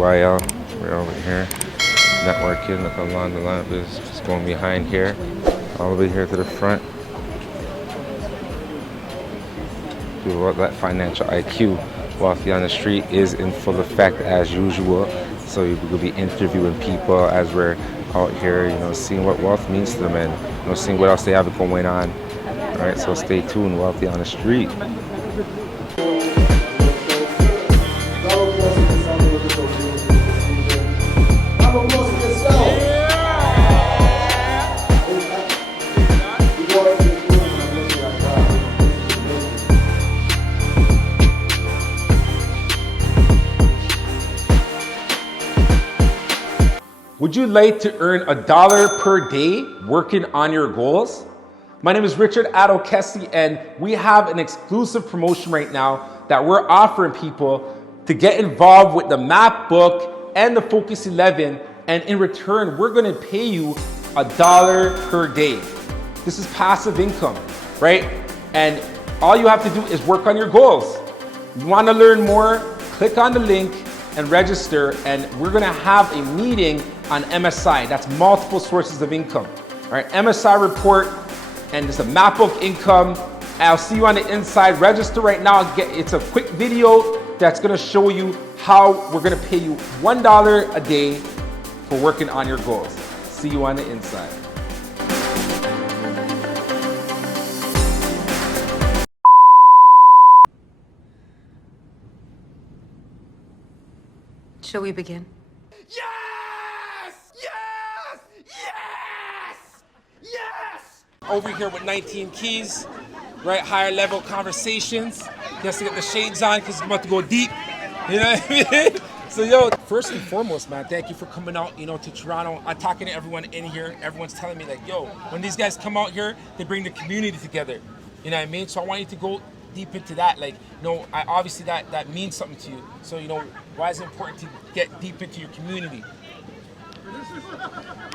EYL. We're over here networking. Look along the line. Is just going behind here, all the way here to the front. Do that financial IQ. Wealthy on the Street is in full effect as usual. So we'll be interviewing people as we're out here, seeing what wealth means to them and seeing what else they have going on. All right, so stay tuned. Wealthy on the Street. Would you like to earn $1 per day working on your goals? My name is Richard Adokesi, and we have an exclusive promotion right now that we're offering people to get involved with the map book and the Focus 11, and in return, we're gonna pay you $1 per day. This is passive income, right? And all you have to do is work on your goals. You wanna learn more, click on the link and register, and we're gonna have a meeting on MSI. That's multiple sources of income. All right, MSI report, and it's a map book income. I'll see you on the inside. Register right now. It's a quick video that's gonna show you how we're gonna pay you $1 a day for working on your goals. See you on the inside. Shall we begin? Yes! Yes! Yes! Yes! Over here with 19 keys, right? Higher level conversations. Just to get the shades on because it's about to go deep. You know what I mean? So yo, first and foremost, man, thank you for coming out, to Toronto. I'm talking to everyone in here. Everyone's telling me like, yo, when these guys come out here, they bring the community together. You know what I mean? So I want you to go deep into that. Like, obviously that means something to you. So, why is it important to get deep into your community?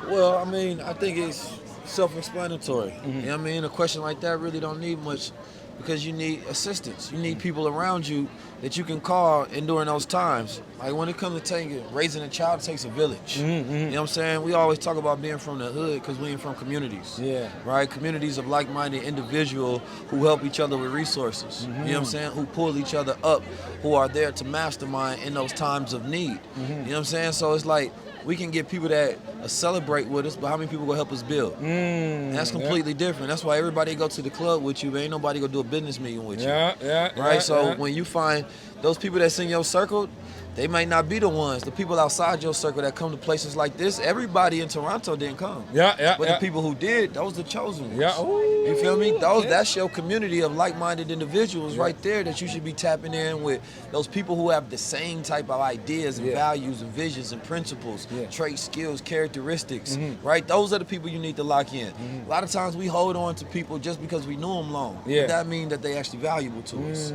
Well, I think it's self-explanatory. Mm-hmm. You know what I mean? A question like that really don't need much because you need assistance. You need people around you that you can call in during those times. Like when it comes to raising a child, it takes a village. Mm-hmm. You know what I'm saying? We always talk about being from the hood because we ain't from communities. Yeah. Right? Communities of like-minded individuals who help each other with resources. Mm-hmm. You know what I'm saying? Who pull each other up, who are there to mastermind in those times of need. Mm-hmm. You know what I'm saying? So it's like we can get people that celebrate with us, but how many people gonna help us build? That's completely different. That's why everybody go to the club with you, but ain't nobody gonna do a business meeting with you. Right? So when you find those people that's in your circle, they might not be the ones. The people outside your circle that come to places like this, everybody in Toronto didn't come. But the people who did, those the chosen ones. You feel me? That's your community of like-minded individuals right there that you should be tapping in with. Those people who have the same type of ideas and values and visions and principles, traits, skills, characteristics, right? Those are the people you need to lock in. A lot of times we hold on to people just because we knew them long. But that means that they actually valuable to us,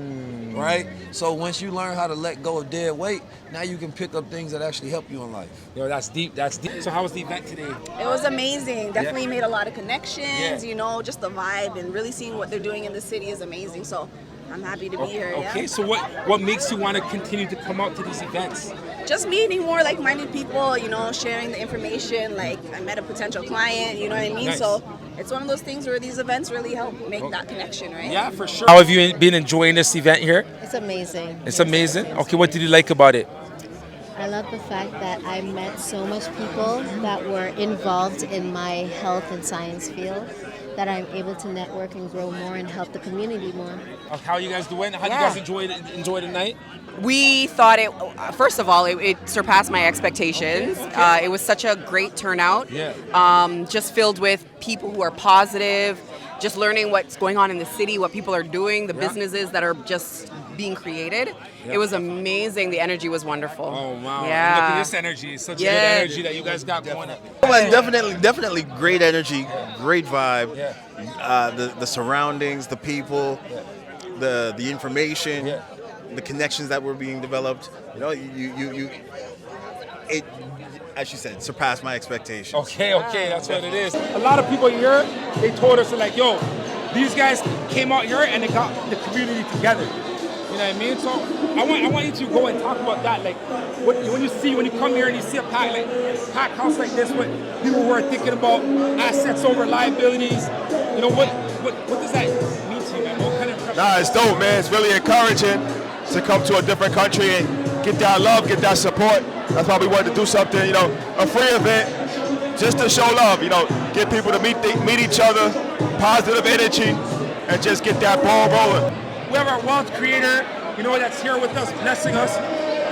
right? So once you learn how to let go of dead weight, now you can pick up things that actually help you in life. Yo, that's deep. That's deep. So how was the event today? It was amazing. Definitely made a lot of connections, just the vibe and really seeing what they're doing in the city is amazing. So I'm happy to be here. Okay, so what makes you want to continue to come out to these events? Just meeting more like-minded people, sharing the information. Like I met a potential client, you know what I mean? Nice. So it's one of those things where these events really help make that connection, right? Yeah, for sure. How have you been enjoying this event here? It's amazing. It's amazing? Okay, what did you like about it? I love the fact that I met so much people that were involved in my health and science field, that I'm able to network and grow more and help the community more. How are you guys doing? How do you guys enjoy the night? We thought first of all, it surpassed my expectations. Okay. It was such a great turnout. Just filled with people who are positive, just learning what's going on in the city, what people are doing, the businesses that are just being created. It was amazing. The energy was wonderful. Oh, wow. Yeah. Look at this energy. It's such good energy that you guys got going on. Definitely great energy, great vibe. The surroundings, the people, the information, the connections that were being developed. It, as you said, surpassed my expectations. Okay, that's what it is. A lot of people here, they told us like, yo, these guys came out here and they got the community together. You know what I mean? So I want you to go and talk about that. Like when you come here and you see a pack house like this with people who are thinking about assets over liabilities, you know, what does that mean to you, man? What kind of impression? Nah, it's dope, man. It's really encouraging to come to a different country and get that love, get that support. That's why we wanted to do something, you know, a free event just to show love, you know, get people to meet each other, positive energy, and just get that ball rolling. We have our wealth creator, you know, that's here with us, blessing us.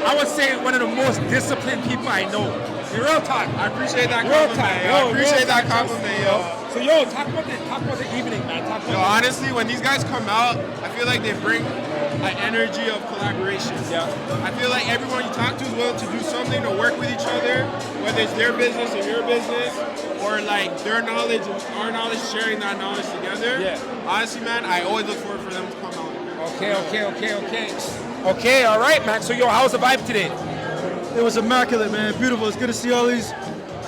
I would say one of the most disciplined people I know. Real talk. I appreciate that compliment. I appreciate that compliment, yo. So, yo, talk about the evening, man. Honestly, when these guys come out, I feel like they bring an energy of collaboration. Yeah. I feel like everyone you talk to is willing to do something to work with each other, whether it's their business or your business, or like their knowledge and our knowledge, sharing that knowledge together. Yeah. Honestly, man, I always look forward for them to come out. Okay, all right, man. So, yo, how's the vibe today? It was immaculate, man. Beautiful. It's good to see all these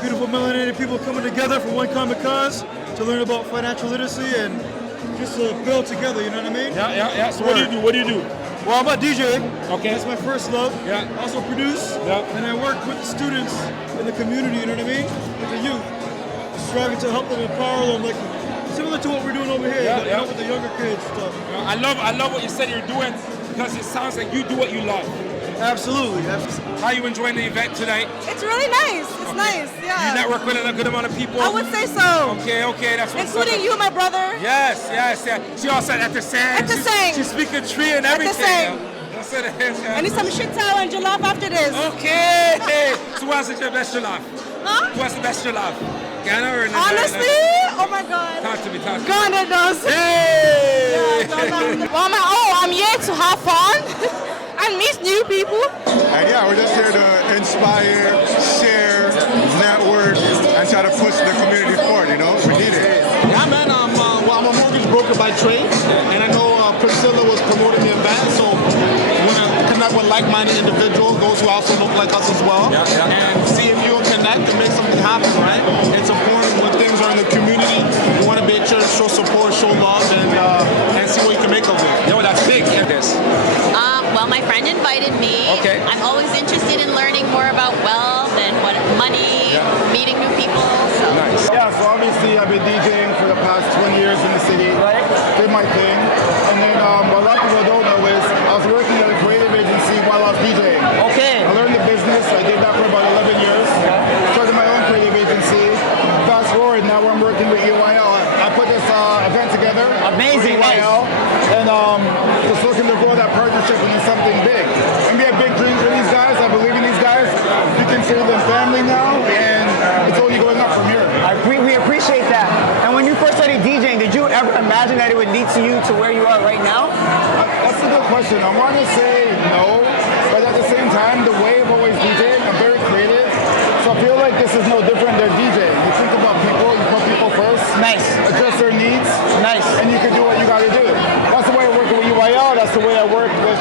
beautiful melanated people coming together for one common cause to learn about financial literacy and just build together, you know what I mean? Yeah. So what do you do? Well, I'm a DJ. Okay. That's my first love. Yeah. I also produce. Yeah. And I work with the students in the community, you know what I mean? With the youth. Striving to help them, empower them, like similar to what we're doing over here, you know, with the younger kids stuff. I love what you said you're doing because it sounds like you do what you love. Absolutely. How are you enjoying the event tonight? It's really nice. It's nice, yeah. You network with a good amount of people? I would say so. Okay, that's what's including you, my brother. Yes. She also at the sand. At the sand. She's speaking tree and everything. At the sand. I need some shit towel and jollof after this. Okay. So who has the best jollof? Huh? Who has the best jollof? Ghana or Honestly? Oh my God. Talk to me. Ghana does. Hey! Yeah, I'm here to have fun and meet new people. And yeah, we're just here to inspire, share, network, and try to push the community forward, you know? We need it. Yeah, man, I'm a mortgage broker by trade, and I know Priscilla was promoting the event, so we're going to connect with like-minded individuals, those who also look like us as well, and see if you can connect and make something happen, right? It's important when things are in the community, you want to be sure to show support, show love, and see what you can make of it. Yo, that's big. Well, my friend invited me. Okay. I'm always interested in learning more about wealth and money, meeting new people. So. Nice. Yeah, so obviously I've been DJing for the past 20 years in the city. Right. Did my thing. And then what a lot of people don't know is I was working at a creative agency while I was DJing. Okay. I learned the business. I did that for about 11 years. Started my own creative agency. Fast forward, now I'm working with EYL. I put this event together. Amazing. EYL. And just looking to grow that partnership into something big. And we have big dreams for these guys. I believe in these guys. You consider them family now, and it's only going up from here. We appreciate that. And when you first started DJing, did you ever imagine that it would lead to you to where you are right now? That's a good question. I want to say no, but at the same time, the way I've always DJed, I'm very creative. So I feel like this is no different than DJing. You think about people, you put people first. Nice. Address their needs. Nice. And you can do what you got to do. That's the way I work with EYL. That's the way I work with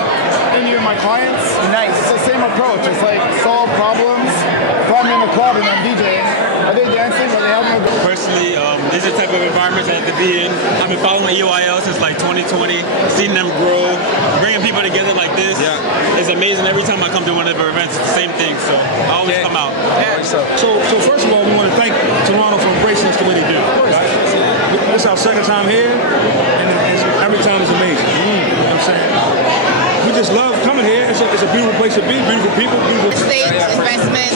any of my clients. Nice. It's the same approach. It's like solve problems. If I'm in a club and I'm DJing, are they dancing? Are they having a good? Personally, these are the type of environments I have to be in. I've been following EYL since like 2020, seeing them grow, bringing people together like this. Yeah. It's amazing. Every time I come to one of their events, it's the same thing. So I always come out. Yeah. So first of all, we want to thank Toronto for embracing us the way they do. This is our second time here, and every time is amazing. You know what I'm saying? We just love coming here. It's a beautiful place to be, beautiful people, beautiful States, investment.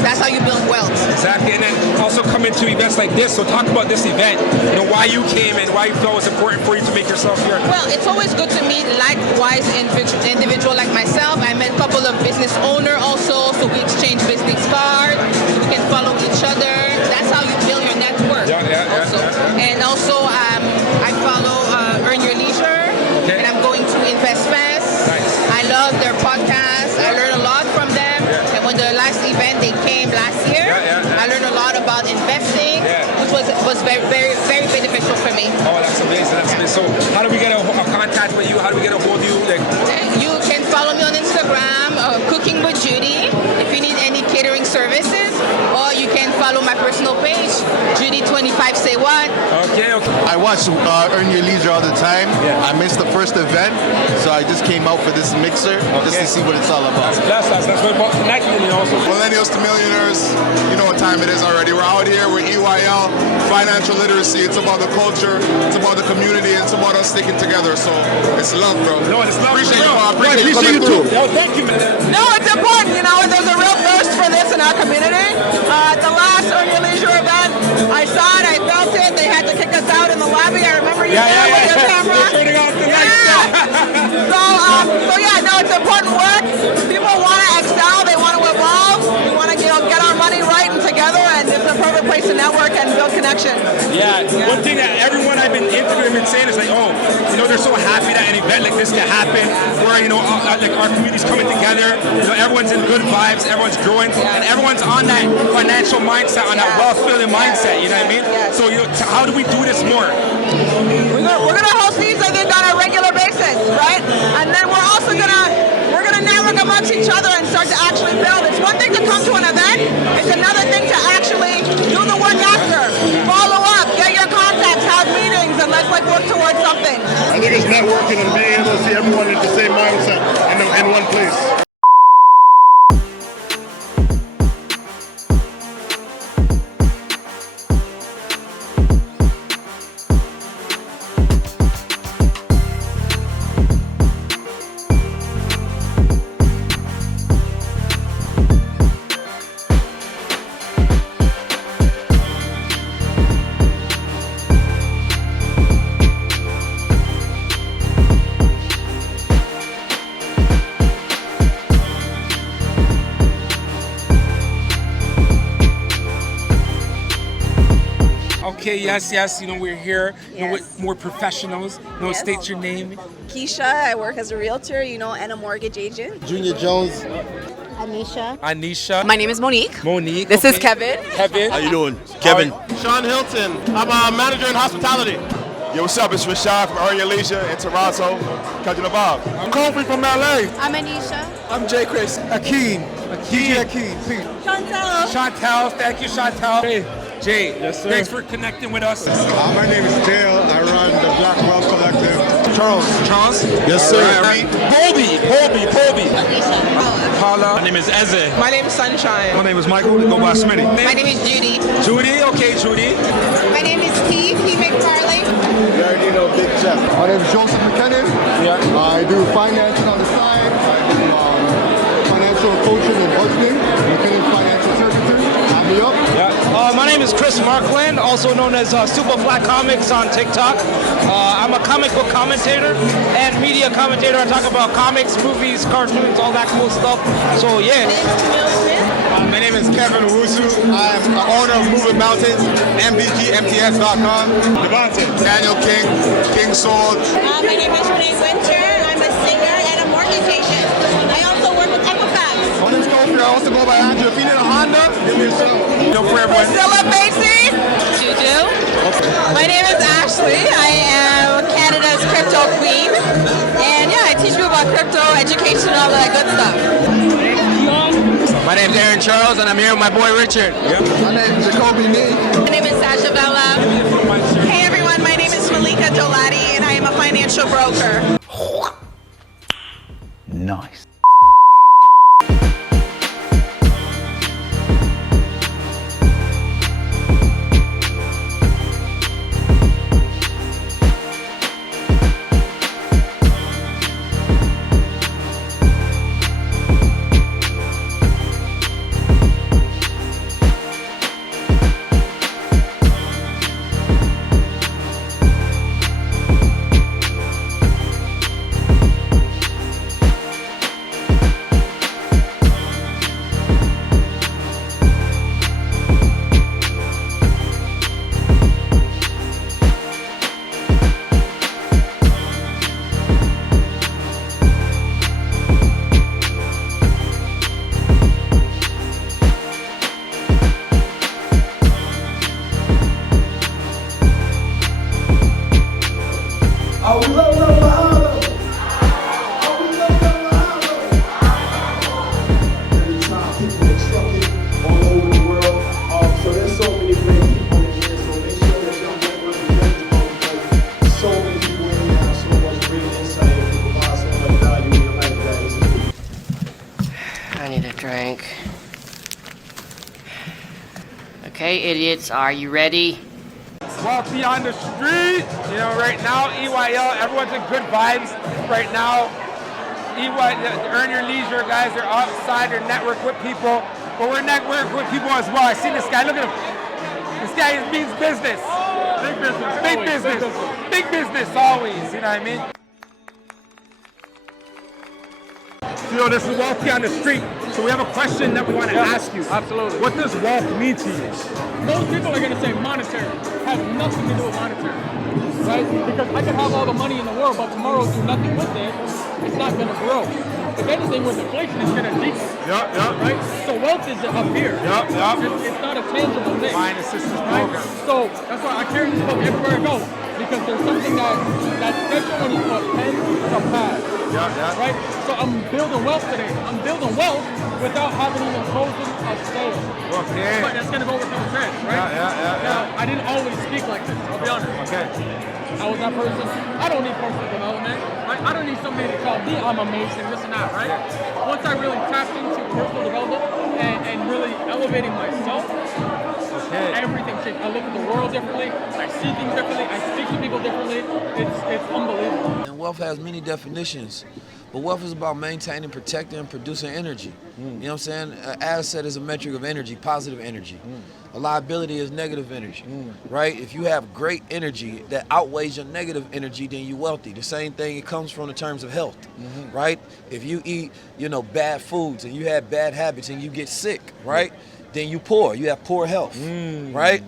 That's how you build wealth. Exactly, and then also coming to events like this. So talk about this event. You know, why you came and why you felt it was important for you to make yourself here. Well, it's always good to meet likewise individual like myself. I met a couple of business owners also, so we exchange business cards. We can follow each other. That's how you build your network. And also, I follow Earn Your Leisure, and I'm going to Invest Fest. Nice. I love their podcast. I learned a lot from them. And when the last event they came last year, I learned a lot about investing, which was very, very, very beneficial for me. Oh, that's amazing. So how do we get a contact with you? How do we get a hold of you? You can follow me on Instagram, Cooking with Judy, if you need any catering services, or you can follow my personal page, Judy25 Say What. Okay. I watch Earn Your Leisure all the time. I missed the first event, so I just came out for this mixer just to see what it's all about. That's what about connecting, you know. Millennials to millionaires, you know what time it is already. We're out here with EYL, financial literacy. It's about the culture, it's about the community, and it's about us sticking together. So it's love, bro. No, it's love. Appreciate you, I appreciate you coming through. Yo, thank you, man. No, it's important. You know, there's a real thirst for this in our community. At the last Earn Your Leisure event, I saw it, I felt it. They had to kick us out in the lobby. I remember you there with your camera. Turning off the lights. So yeah, no, it's important work. People want to excel. They want to evolve. We want to get our money right and together, and it's a perfect place to network and build connection. Yeah. One thing that everyone I've been interviewing been saying is like, oh, you know, they're so happy that an event like this can happen, where, you know, like our community's coming together. You know, everyone's in good vibes, everyone's growing, and everyone's on that financial mindset, on that wealth-building mindset. You know what I mean? So, how do we do this more? We're gonna host these, I think, on a regular basis, right? And then we're also gonna network amongst each other and start to actually build. It's one thing to come to an event; it's another thing to actually do the work after, follow up, get your contacts, have meetings, and let's work towards something. I think it's networking and being able to see everyone in the same mindset in one place. Okay, yes, you know, we're here, you know, with more professionals. You know, Yes. state your name. Keisha, I work as a realtor, you know, and a mortgage agent. Junior Jones. Anisha. My name is Monique. Monique. This is Kevin. Kevin. How you doing? Kevin. Sean Hilton. I'm a manager in hospitality. Yo, what's up? It's Rashad from Earn Your Leisure in Toronto. Catching the vibe. I'm Kofi from LA. I'm Anisha. I'm Jay Chris. Akeem. Akeem. Chantel, thank you, Chantel. Hey, Jay, Yes, sir. thanks for connecting with us. My name is Dale. I run the Black Wealth Collective. Charles. Yes, sir. Colby. Paula. My name is Eze. My name is Sunshine. My name is Michael. Go by Smitty. My name is Judy. Judy, okay, Judy. My name is T McFarlane. You already know Big Jeff. My name is Joseph McKinnon. Yeah. I do financing on the side. I do financial coaching and budgeting. McKinnon Financial Services. Add me up. My name is Chris Markland, also known as Super Flat Comics on TikTok. I'm a comic book commentator and media commentator. I talk about comics, movies, cartoons, all that cool stuff. So yeah. My name is Kevin Owusu. I'm the owner of Moving Mountains, MBGMTS.com. Devontae. Daniel King, King Sword. My name is Renee Winter. I'm a singer and a mortgage agent. I also work with Equifax. My name is Kofi. I also go by Andrew. If you need a Honda, give me a show. No for everyone. Priscilla Basie. Juju. My name is Ashley. I am Canada's crypto queen. And yeah, I teach people about crypto, education, all that good stuff. My name's Aaron Charles, and I'm here with my boy Richard. My name is Jacoby Nee. My name is Sasha Bella. Hey everyone, my name is Malika Dolati, and I am a financial broker. Nice. think. Okay, idiots, are you ready? Wealthy on the street. You know, right now, EYL, everyone's in good vibes. Right now, earn your leisure, guys. They're outside, they're network with people. But we're network with people as well. I see this guy, look at him. This guy means business. Big business. Big business. Big business always, you know what I mean? So this is Wealthy on the street. So we have a question that we want to ask you. Absolutely. What does wealth mean to you? Most people are going to say monetary. Has nothing to do with monetary, right? Because I can have all the money in the world, but tomorrow do nothing with it, it's not going to grow. If anything, with inflation, it's going to decrease. Right? So wealth is up here. It's not a tangible thing. Buying assistance right? program. So that's why I carry this book everywhere I go. Because there's something that's special when you put pen to pad. Right? So I'm building wealth today. I'm building wealth without having even closing a sale. Okay. But that's going to go overcome his head, right? Now, I didn't always speak like this, I'll be honest. Okay. I was that person. I don't need personal development, right? I don't need somebody to call me I'm amazing, this and that, right? Once I really tapped into personal development and really elevating myself, everything changed. I look at the world differently, I see things differently, I speak to people differently. It's unbelievable. And wealth has many definitions. But wealth is about maintaining, protecting, and producing energy. You know what I'm saying? An asset is a metric of energy, positive energy. A liability is negative energy, right? If you have great energy that outweighs your negative energy, then you're wealthy. The same thing, it comes from the terms of health, right? If you eat, bad foods and you have bad habits and you get sick, right? Then you poor. You have poor health, right?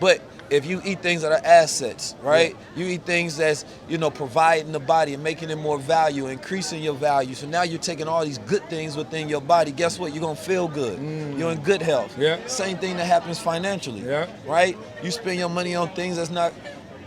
But if you eat things that are assets, right? You eat things that's, providing the body and making it more value, increasing your value. So now you're taking all these good things within your body. Guess what? You're going to feel good. You're in good health. Same thing that happens financially, right? You spend your money on things that's not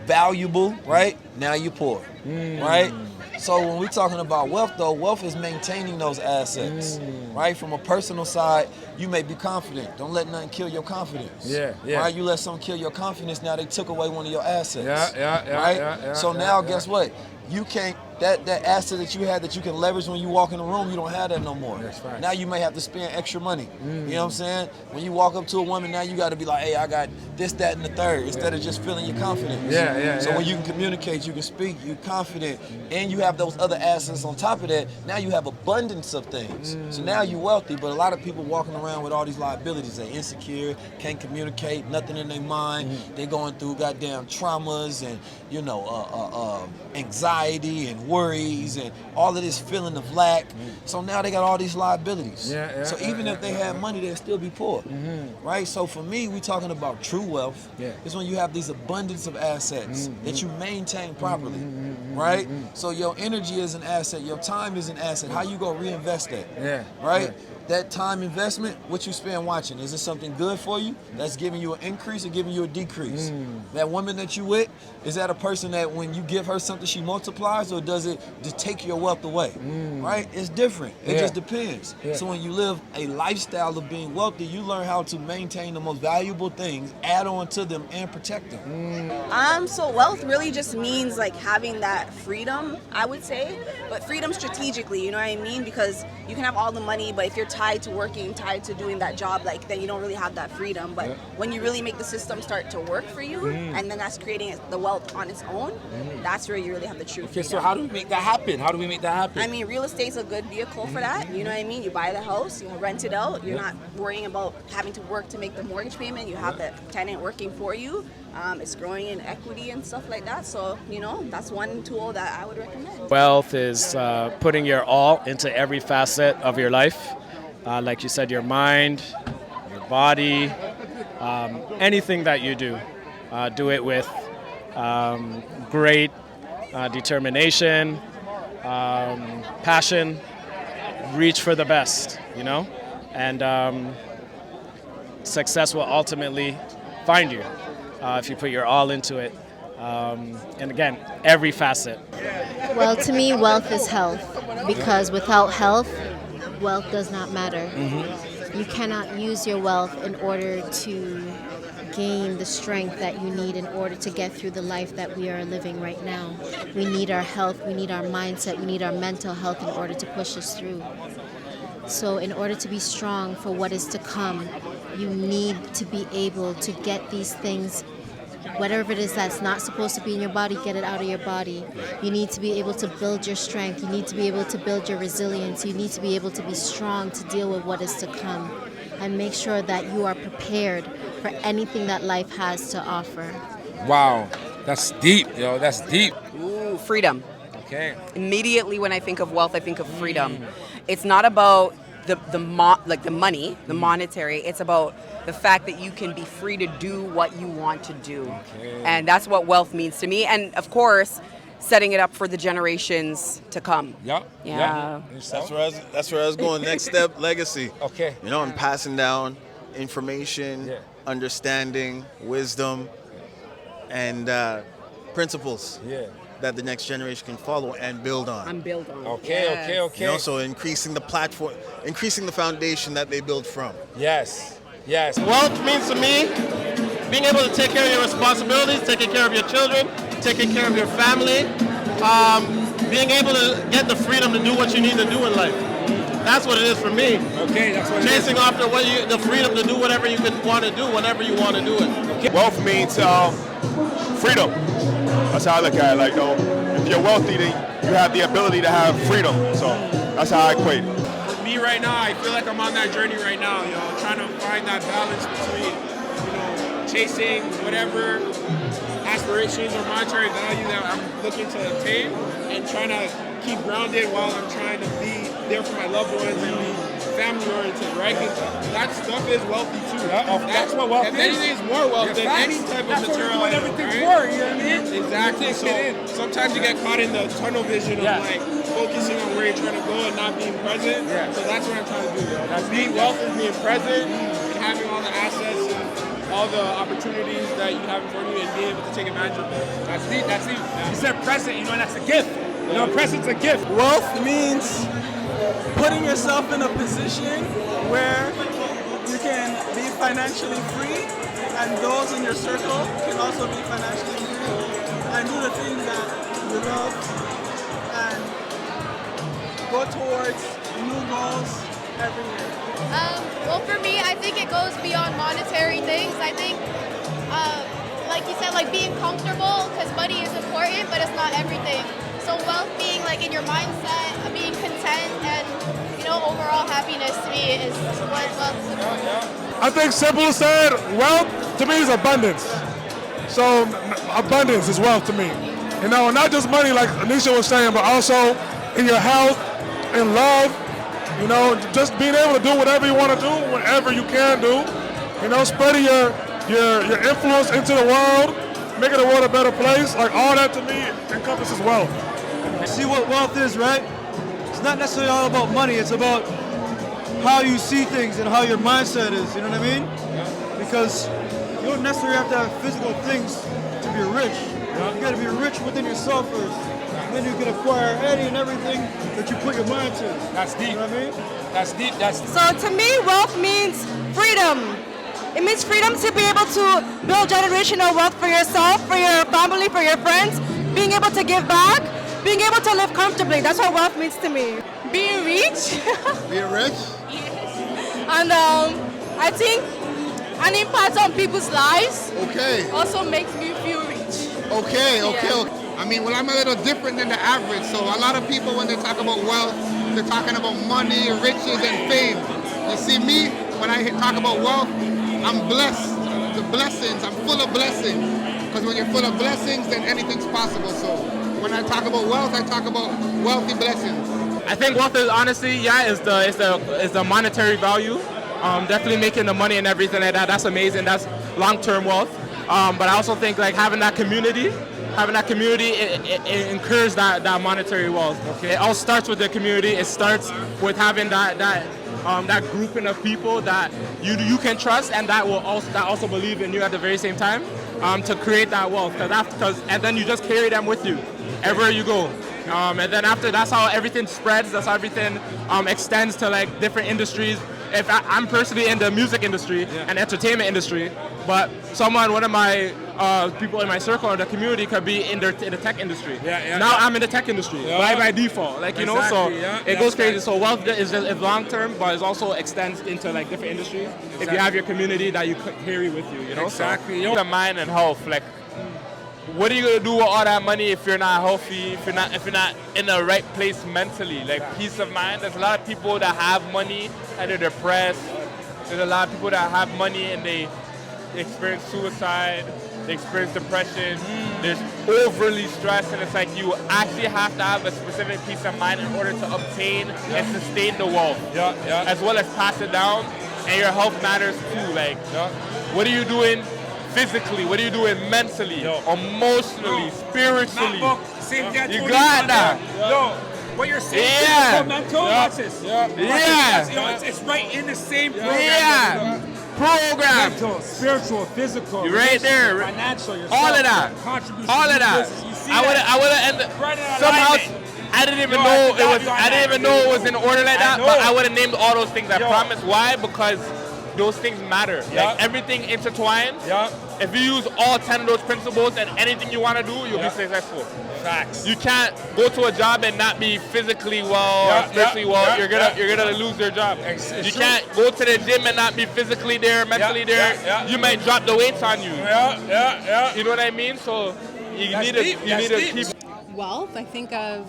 valuable, right? Now you're poor, right? So when we're talking about wealth, though, wealth is maintaining those assets, right? From a personal side, you may be confident. Don't let nothing kill your confidence. Right? You let something kill your confidence, now they took away one of your assets. Right? So now, guess what? You can't, that asset that you had that you can leverage when you walk in the room, you don't have that no more. Now you may have to spend extra money. You know what I'm saying? When you walk up to a woman, now you got to be like, hey, I got this, that, and the third, instead of just feeling your confidence. So when you can communicate, you can speak, you're confident, and you have those other assets on top of that, now you have abundance of things. So now you're wealthy, but a lot of people walking around with all these liabilities. They're insecure, can't communicate, nothing in their mind. They're going through goddamn traumas and, anxiety and worries and all of this feeling of lack. So now they got all these liabilities. So even if they had money, they'd still be poor. Right? So for me, we're talking about true wealth. It's when you have these abundance of assets that you maintain properly. Right? So your energy is an asset, your time is an asset. How you gonna reinvest that? Right? That time investment, what you spend watching, is it something good for you that's giving you an increase or giving you a decrease? That woman that you with, is that a person that when you give her something she multiplies, or does it just take your wealth away? Right? It's different. It just depends. So when you live a lifestyle of being wealthy, you learn how to maintain the most valuable things, add on to them, and protect them. So wealth really just means like having that freedom, I would say, but freedom strategically, you know what I mean? Because you can have all the money, but if you're tied to working, tied to doing that job, like then you don't really have that freedom. But when you really make the system start to work for you, and then that's creating the wealth on its own, that's where you really have the true freedom. So how do we make that happen? How do we make that happen? I mean, real estate's a good vehicle for that. You know what I mean? You buy the house, you rent it out. You're not worrying about having to work to make the mortgage payment. You have the tenant working for you. It's growing in equity and stuff like that. So, that's one tool that I would recommend. Wealth is putting your all into every facet of your life. Like you said, your mind, your body, anything that you do it with great determination, passion, reach for the best, and success will ultimately find you if you put your all into it. And again, every facet. Well, to me, wealth is health, because without health, wealth does not matter. You cannot use your wealth in order to gain the strength that you need in order to get through the life that we are living right now. We need our health, we need our mindset, we need our mental health in order to push us through. So in order to be strong for what is to come, you need to be able to get these things, whatever it is that's not supposed to be in your body, get it out of your body. You need to be able to build your strength. You need to be able to build your resilience. You need to be able to be strong to deal with what is to come, and make sure that you are prepared for anything that life has to offer. Wow, that's deep, yo. That's deep. Ooh, freedom. Okay. Immediately when I think of wealth, I think of freedom. It's not about the money, the monetary. It's about the fact that you can be free to do what you want to do. Okay. And that's what wealth means to me. And of course, setting it up for the generations to come. Yeah. That's where I was going. Next step, legacy. Okay. You know, and passing down information, understanding, wisdom, and principles. Yeah. That the next generation can follow and build on. Okay. You know, so increasing the platform, increasing the foundation that they build from. Yes. Wealth means to me being able to take care of your responsibilities, taking care of your children, taking care of your family, being able to get the freedom to do what you need to do in life. That's what it is for me. Okay, that's what it is. Chasing after the freedom to do whatever you want to do, whenever you want to do it. Okay. Wealth means freedom. That's how I look at it. Like, if you're wealthy, then you have the ability to have freedom. So that's how I equate it. For me right now, I feel like I'm on that journey right now, trying to find that balance between, chasing whatever aspirations or monetary value that I'm looking to attain, and trying to keep grounded while I'm trying to be there for my loved ones and be family oriented, right? Because that stuff is wealthy too. That's what wealth is. If anything is more wealth than any type of material. That's what everything's right? for, you know what I mean? Exactly. So sometimes you get caught in the tunnel vision of like focusing on where you're trying to go and not being present. So that's what I'm trying to do. Being wealth is being present and having all the assets and all the opportunities that you have in front of you and being able to take advantage of them. That's deep. You said present, and that's a gift. Present's a gift. Wealth means putting yourself in a position where you can be financially free, and those in your circle can also be financially free and do the things that you love and go towards new goals every year. Well, for me, I think it goes beyond monetary things. I think, like you said, like being comfortable, because money is important, but it's not everything. So wealth being like in your mindset, being content, and overall happiness to me is what wealth is about. I think simple said, wealth to me is abundance. So abundance is wealth to me. Not just money like Anisha was saying, but also in your health, in love, just being able to do whatever you want to do, whatever you can do. Spreading your influence into the world, making the world a better place. Like all that to me encompasses wealth. See what wealth is, right? It's not necessarily all about money. It's about how you see things and how your mindset is. You know what I mean? Because you don't necessarily have to have physical things to be rich. You got to be rich within yourself first. And then you can acquire any and everything that you put your mind to. That's deep. You know what I mean? That's deep. So to me, wealth means freedom. It means freedom to be able to build generational wealth for yourself, for your family, for your friends, being able to give back, being able to live comfortably. That's what wealth means to me. Being rich. Being rich? And I think an impact on people's lives also makes me feel rich. Okay. I mean, well, I'm a little different than the average. So a lot of people, when they talk about wealth, they're talking about money, riches, and fame. You see, me, when I talk about wealth, I'm blessed. The blessings, I'm full of blessings. Because when you're full of blessings, then anything's possible. So when I talk about wealth, I talk about wealthy blessings. I think wealth is honestly, is the monetary value. Definitely making the money and everything like that. That's amazing. That's long-term wealth. But I also think like having that community, it incurs that monetary wealth. Okay. It all starts with the community. It starts with having that grouping of people that you can trust and that also believe in you at the very same time to create that wealth. And then you just carry them with you everywhere you go. And then after, that's how everything spreads. That's how everything extends to like different industries, if I'm personally in the music industry and entertainment industry, but one of my people in my circle or the community could be in the tech industry. Now I'm in the tech industry by default, like, you know, so it goes crazy. So wealth is long term, but it also extends into like different industries. If you have your community that you carry with you, you know. Exactly. So, the mind and health, like, what are you gonna do with all that money if you're not healthy, if you're not in the right place mentally? Like peace of mind. There's a lot of people that have money and they're depressed. There's a lot of people that have money and they experience suicide, they experience depression. There's overly stressed, and it's like you actually have to have a specific peace of mind in order to obtain and sustain the wealth, as well as pass it down. And your health matters too. Like, what are you doing physically? What are you doing mentally, emotionally, spiritually? You got that. What you're saying, mental, watch this. It's right in the same program. Program. Mental, spiritual, physical. You're right there. Financial, all of that. Contribution. All of that. I would have ended somehow. I didn't even know it was. I didn't even know it was in order like that. But I would have named all those things. I promise. Why? Because those things matter. Like everything intertwines. If you use all 10 of those principles and anything you want to do, you'll be successful. Facts. You can't go to a job and not be physically well or spiritually well. You're gonna lose your job. You can't go to the gym and not be physically there, mentally there. You might drop the weights on you. You know what I mean? So you need to keep. Wealth, I think of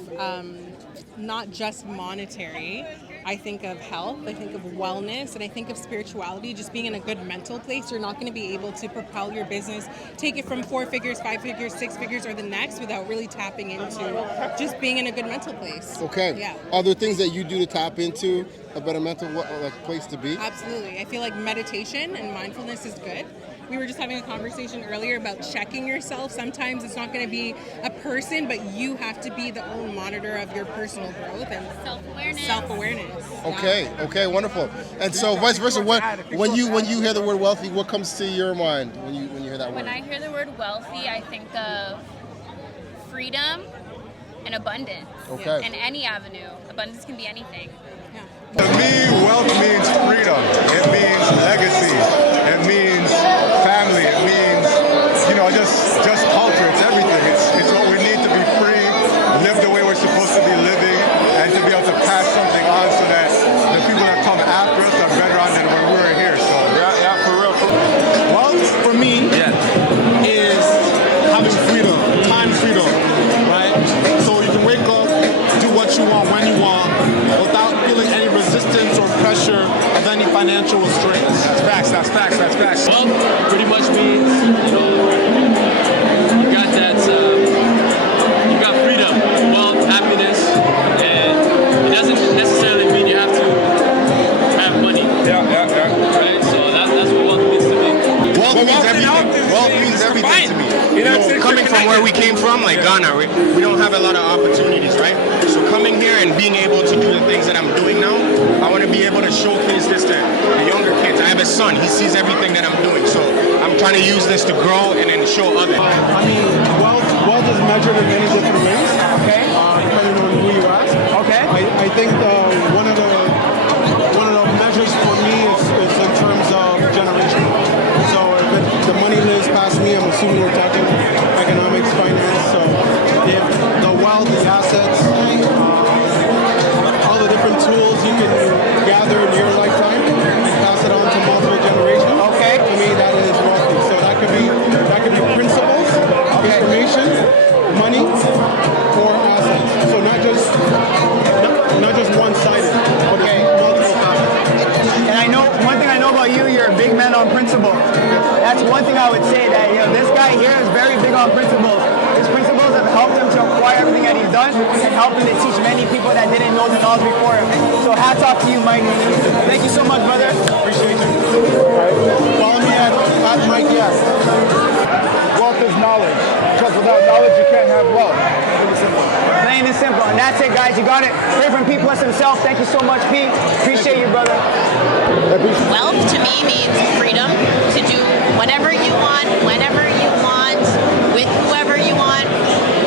not just monetary. I think of health, I think of wellness, and I think of spirituality, just being in a good mental place. You're not going to be able to propel your business, take it from 4 figures, 5 figures, 6 figures, or the next without really tapping into just being in a good mental place. Okay. Yeah. Are there things that you do to tap into a better mental place to be? Absolutely. I feel like meditation and mindfulness is good. We were just having a conversation earlier about checking yourself. Sometimes it's not going to be a person, but you have to be the own monitor of your personal growth and self-awareness. Okay, wonderful. And so vice versa, when you hear the word wealthy, what comes to your mind when you hear that word? When I hear the word wealthy, I think of freedom and abundance. Okay. In any avenue. Abundance can be anything. To me, wealth means freedom. It means legacy. It means family. It means, just culture. It's everything. It's what we need to be free, live the way we're supposed to be living, and to be able to pass something on so that the people that come after us are better on than when we were here. So for real. Wealth for me is having freedom, time freedom, right? So you can wake up, do what you want when you want, without feeling any resistance or pressure of any financial restraints. That's facts. Well, pretty much means, you got that, you got freedom, wealth, happiness, and it doesn't necessarily mean you have to have money. Right? So that's what wealth means to me. Wealth means everything. Wealth means everything to me. Coming from where we came from, like Ghana, we don't have a lot of opportunities, right? So coming here and being able to do the things that I'm doing now, I want to be able to showcase this to the younger kids. I have a son, he sees everything that I'm doing, so I'm trying to use this to grow and then show others. I mean, wealth is measured in many different ways. Okay. Depending on who you ask. Okay. I think one of the measures for me is in terms of generation. So if the money lives past me, I'm assuming we're talking economics, finance. So if the wealth, the assets, all the different tools you can gather in your lifetime and pass it on to multiple generations. Okay. To me, that is wealthy. So that could be principles, information, money, or assets. So not just one-sided, but multiple facets. And I know one thing I know about you, you're a big man on principle. That's one thing I would say, that this guy here is very big on principles. His principles have helped him to acquire everything that he's done and helped him to teach many people that didn't know the knowledge before him. So hats off to you, Mike. Thank you so much, brother. Appreciate you. Follow me at Mike Yak. Wealth is knowledge. Because without knowledge, you can't have wealth. Plain and simple. And that's it, guys. You got it. Reverend P. Plus himself. Thank you so much, P. Appreciate you, brother. Wealth to me means freedom to do whatever you want, whenever you want, with whoever you want.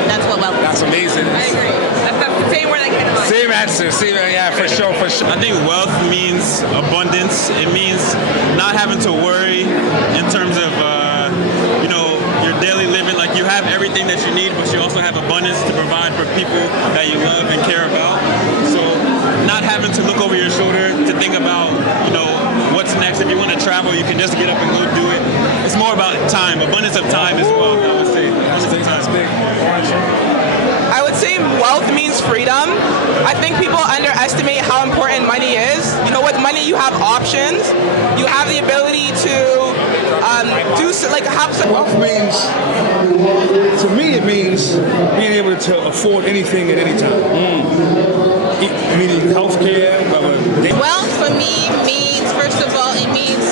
That's what wealth is. That's amazing. I agree. That's the same word I came up. Same answer. Yeah, for sure. I think wealth means abundance. It means not having to worry in terms of, your daily living. Like, you have everything that you need, but you also have abundance to provide for people that you love and care about. So not having to look over your shoulder to think about, what's next. If you want to travel, you can just get up and go do it. It's more about time, abundance of time as well, I would say. That's big. I would say wealth means freedom. I think people underestimate how important money is. With money you have options. You have the ability to have some. Wealth means, to me, it means being able to afford anything at any time. Meaning healthcare. Wealth for me means, first of all, it means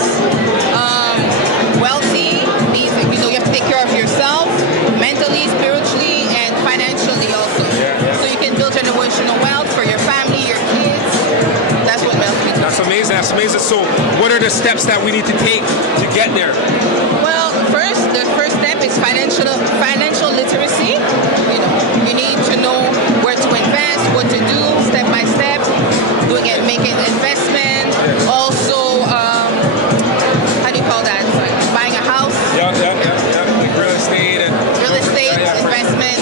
wealthy. Means you have to take care of yourself, mentally, spiritually, and financially also. So you can build generational wealth for your family, your kids. That's what wealth means. That's amazing. So what are the steps that we need to take to get there? Well, the first step is financial literacy. You need to know where to invest, what to do, step by step, making investment. Also, how do you call that? Buying a house. Yeah. Like real estate investment.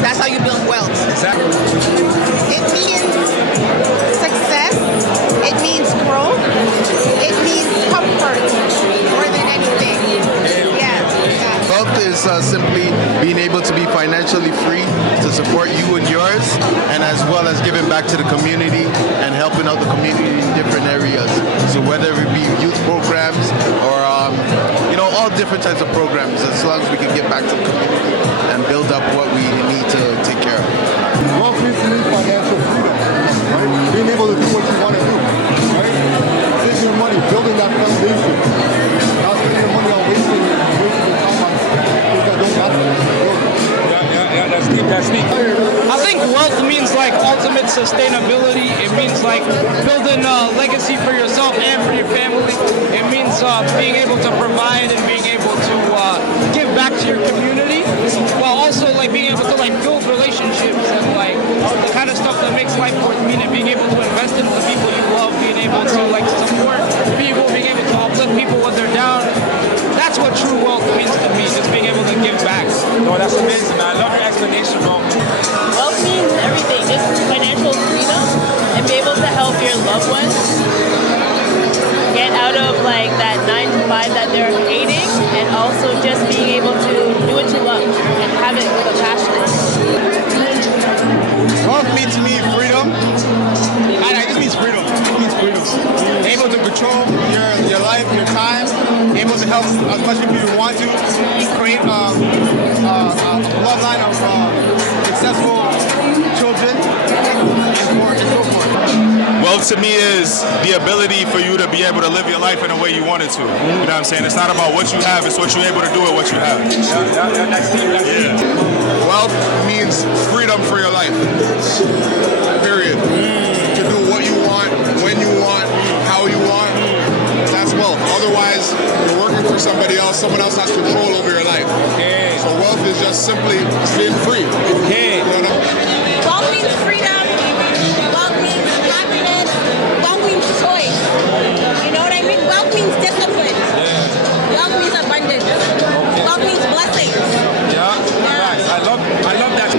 That's how you build wealth. Exactly. It means success. It means growth. It means comfort more than anything. Wealth is simply being able to be financially free to support you and yours, and as well as giving back to the community and helping out the community in different areas. So whether it be youth programs or all different types of programs, as long as we can give back to the community and build up what we need to take care of. Wealth means to me financial freedom, right? Being able to do what you want to do, right? Saving your money, building that foundation, not spending your money on wasting your time on things that don't matter. Yeah, that's deep. I think wealth means like ultimate sustainability. It means like building a legacy for yourself and for your family. It means being able to provide and being able to give back to your community, while also like being able to like build relationships and like the kind of stuff that makes life worth meaning. Being able to invest in the people you love, being able to like support people, being able to uplift people when they're down. That's what true wealth means to me, just being able to give back. No, that's amazing, man. I love your explanation, bro. Wealth means everything. Just financial freedom and be able to help your loved ones get out of like that 9 to 5 that they're hating, and also just being able to do what you love and have it with a passion. Wealth means to me freedom. It just means freedom. It means freedom. Able to control your life, your time, able to help as much people you want to, create a bloodline of successful children, and so forth. Wealth to me is the ability for you to be able to live your life in the way you want it to. You know what I'm saying? It's not about what you have, it's what you're able to do with what you have. Wealth means freedom for your life. Period. To do what you want, when you want, how you want. That's wealth. Otherwise, you're working for somebody else. Someone else has control over your life. Okay. So wealth is just simply being free. Okay. Wealth means freedom. Wealth means happiness. Wealth means choice. You know what I mean? Wealth means discipline. Wealth means abundance. Wealth means blessings. Yeah. Nice. I love that.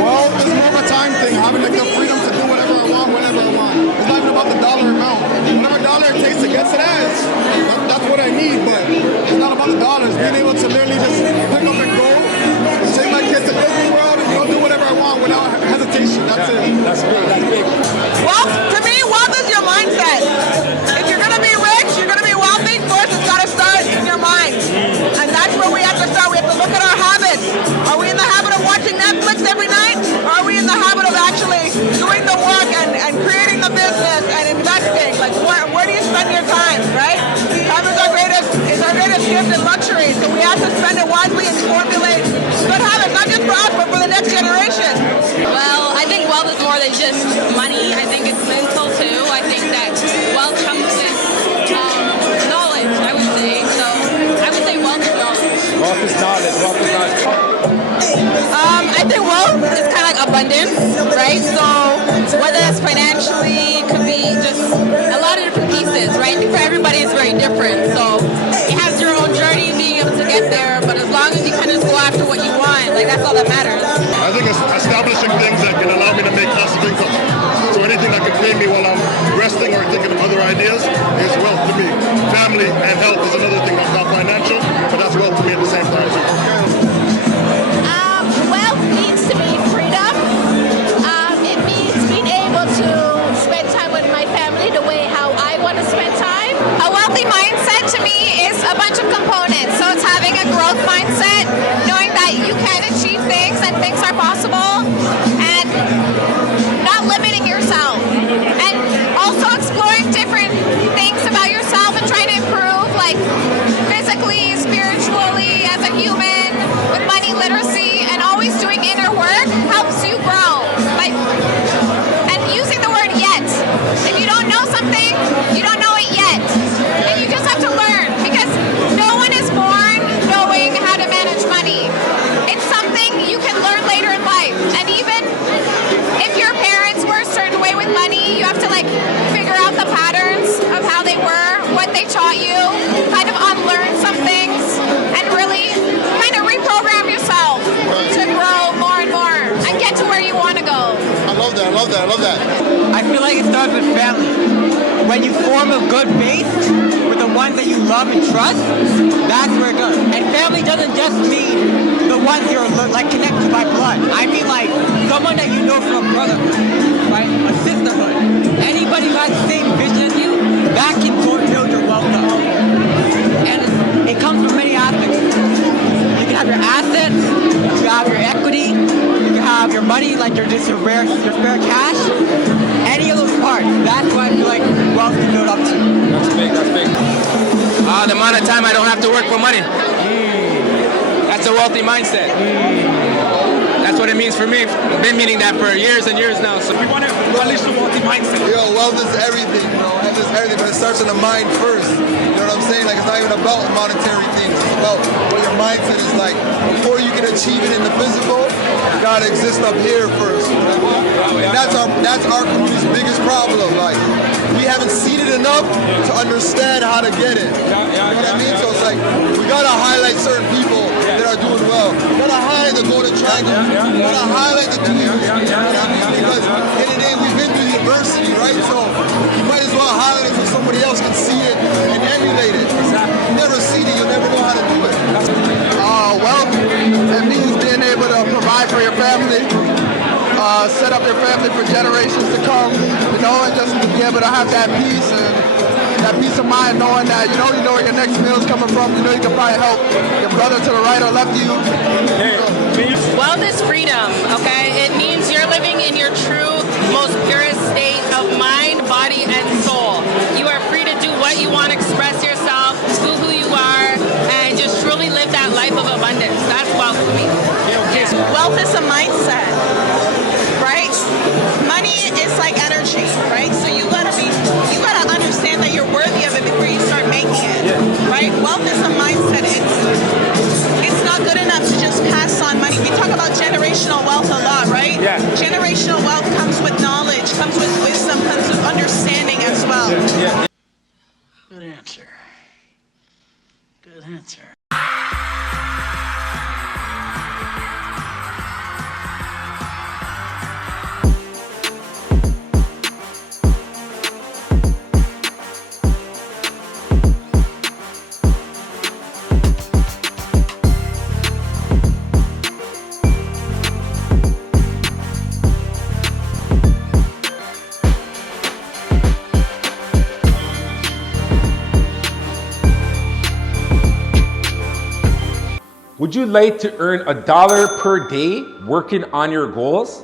Wealth is more of a time thing. Having the freedom to do whatever I want, whenever I want. It's not even about the dollar amount. Whatever dollar it takes to get to that, that's what I need. But it's not about the dollars. Being able to literally just pick up and go, take my kids to Disney World, and go do whatever I want without hesitation. That's it. That's big. That's big. Wealth, to me, wealth is your mindset. If you're going to be rich, you're going to be wealthy, first it's got to start in your mind. And that's where we have to start. We have to look at our habits. Are we in the habit of watching Netflix every night? Or are we in the habit of actually doing the work and creating the business and investing? Like, where do you spend your time, right? Time is our greatest gift and luxury. So we have to spend it wisely and formulate good habits, not just for us, but for the next generation. Well, I think wealth is more than just money. I think it's mental too. I think that wealth comes with knowledge, I would say. So I would say wealth is knowledge. Wealth is knowledge. I think wealth is kind of like abundance, right? So Whether it's financially, could be just a lot of different pieces, right? For everybody, it's very different. So it has your own journey being able to get there, but as long as you kind of go after what you want, like that's all that matters. I think it's establishing things that can allow me to make passive income. So anything that can pay me while I'm resting or thinking of other ideas is wealth to me. Family and health is another thing that's not financial, but that's wealth to me at the same time too. Wealth means to me freedom. It means being able to spend time with my family the way how I want to spend time. A wealthy mindset to me is a bunch of components. So it's having a growth mindset, knowing that you can achieve things and things are possible, and not limiting yourself. And also exploring different things about yourself and trying to improve, like physically, spiritually, as a human, with money literacy, and always doing inner work helps you grow. And using the word yet. If you don't know something, you don't know it yet. And you just have to learn, because no one is born knowing how to manage money. It's something you can learn later in life. And even if your parents were a certain way with money, you have to figure out the patterns of how they were, what they taught you, kind of unlearn some things, and really kind of reprogram yourself to grow more and more and get to where you want to go. I love that, I love that, I love that. I feel like it starts with family. When you form a good base with the ones that you love and trust, that's where it goes. And family doesn't just mean the ones you're connected by blood. I mean someone that you know from brotherhood, right? A sisterhood. Anybody who has the same vision as you, that can build your wealth up. And it comes from many aspects. You can have your assets, you can have your equity, you can have your money, your spare cash, any of those parts. That's what I feel like wealth can build up to. That's big, that's big. The amount of time I don't have to work for money. That's a wealthy mindset. That's what it means for me. I've been meaning that for years and years now. So we want to unleash the wealthy mindset. Yo, wealth is everything, Wealth is everything, but it starts in the mind first. You know what I'm saying? It's not even about monetary things. It's about what your mindset is like. Before you can achieve it in the physical, you gotta exist up here first. And that's our community's biggest problem. We haven't seen it enough to understand how to get it. You know what I mean? So it's we gotta highlight certain people that are doing well. We gotta highlight the golden triangle. We gotta highlight the believers. You know what I mean? Because in the day we've been through the adversity, right? So you might as well highlight it so somebody else can see it and emulate it. You never see it, you'll never know how to do it. Wealth, it means being able to provide for your family, set up your family for generations to come, and just to be able to have that peace and that peace of mind, knowing that you know where your next meal is coming from. You know you can probably help your brother to the right or left of you. Wealth is freedom, okay? It means you're living in your true, most purest state of mind, body, and soul. You are free to do what you want, express yourself, do who you are, and just truly live that life of abundance. That's wealth to me. Wealth is a mindset, right? Money is like energy, right? So you gotta understand that you're worthy of it before you start making it, right? Wealth is a mindset. It's not good enough to just pass on money. We talk about generational wealth a lot, right? Yeah. Generational wealth comes with knowledge, comes with wisdom, comes with understanding as well. Yeah. Good answer. Good answer. Would you like to earn $1 per day working on your goals?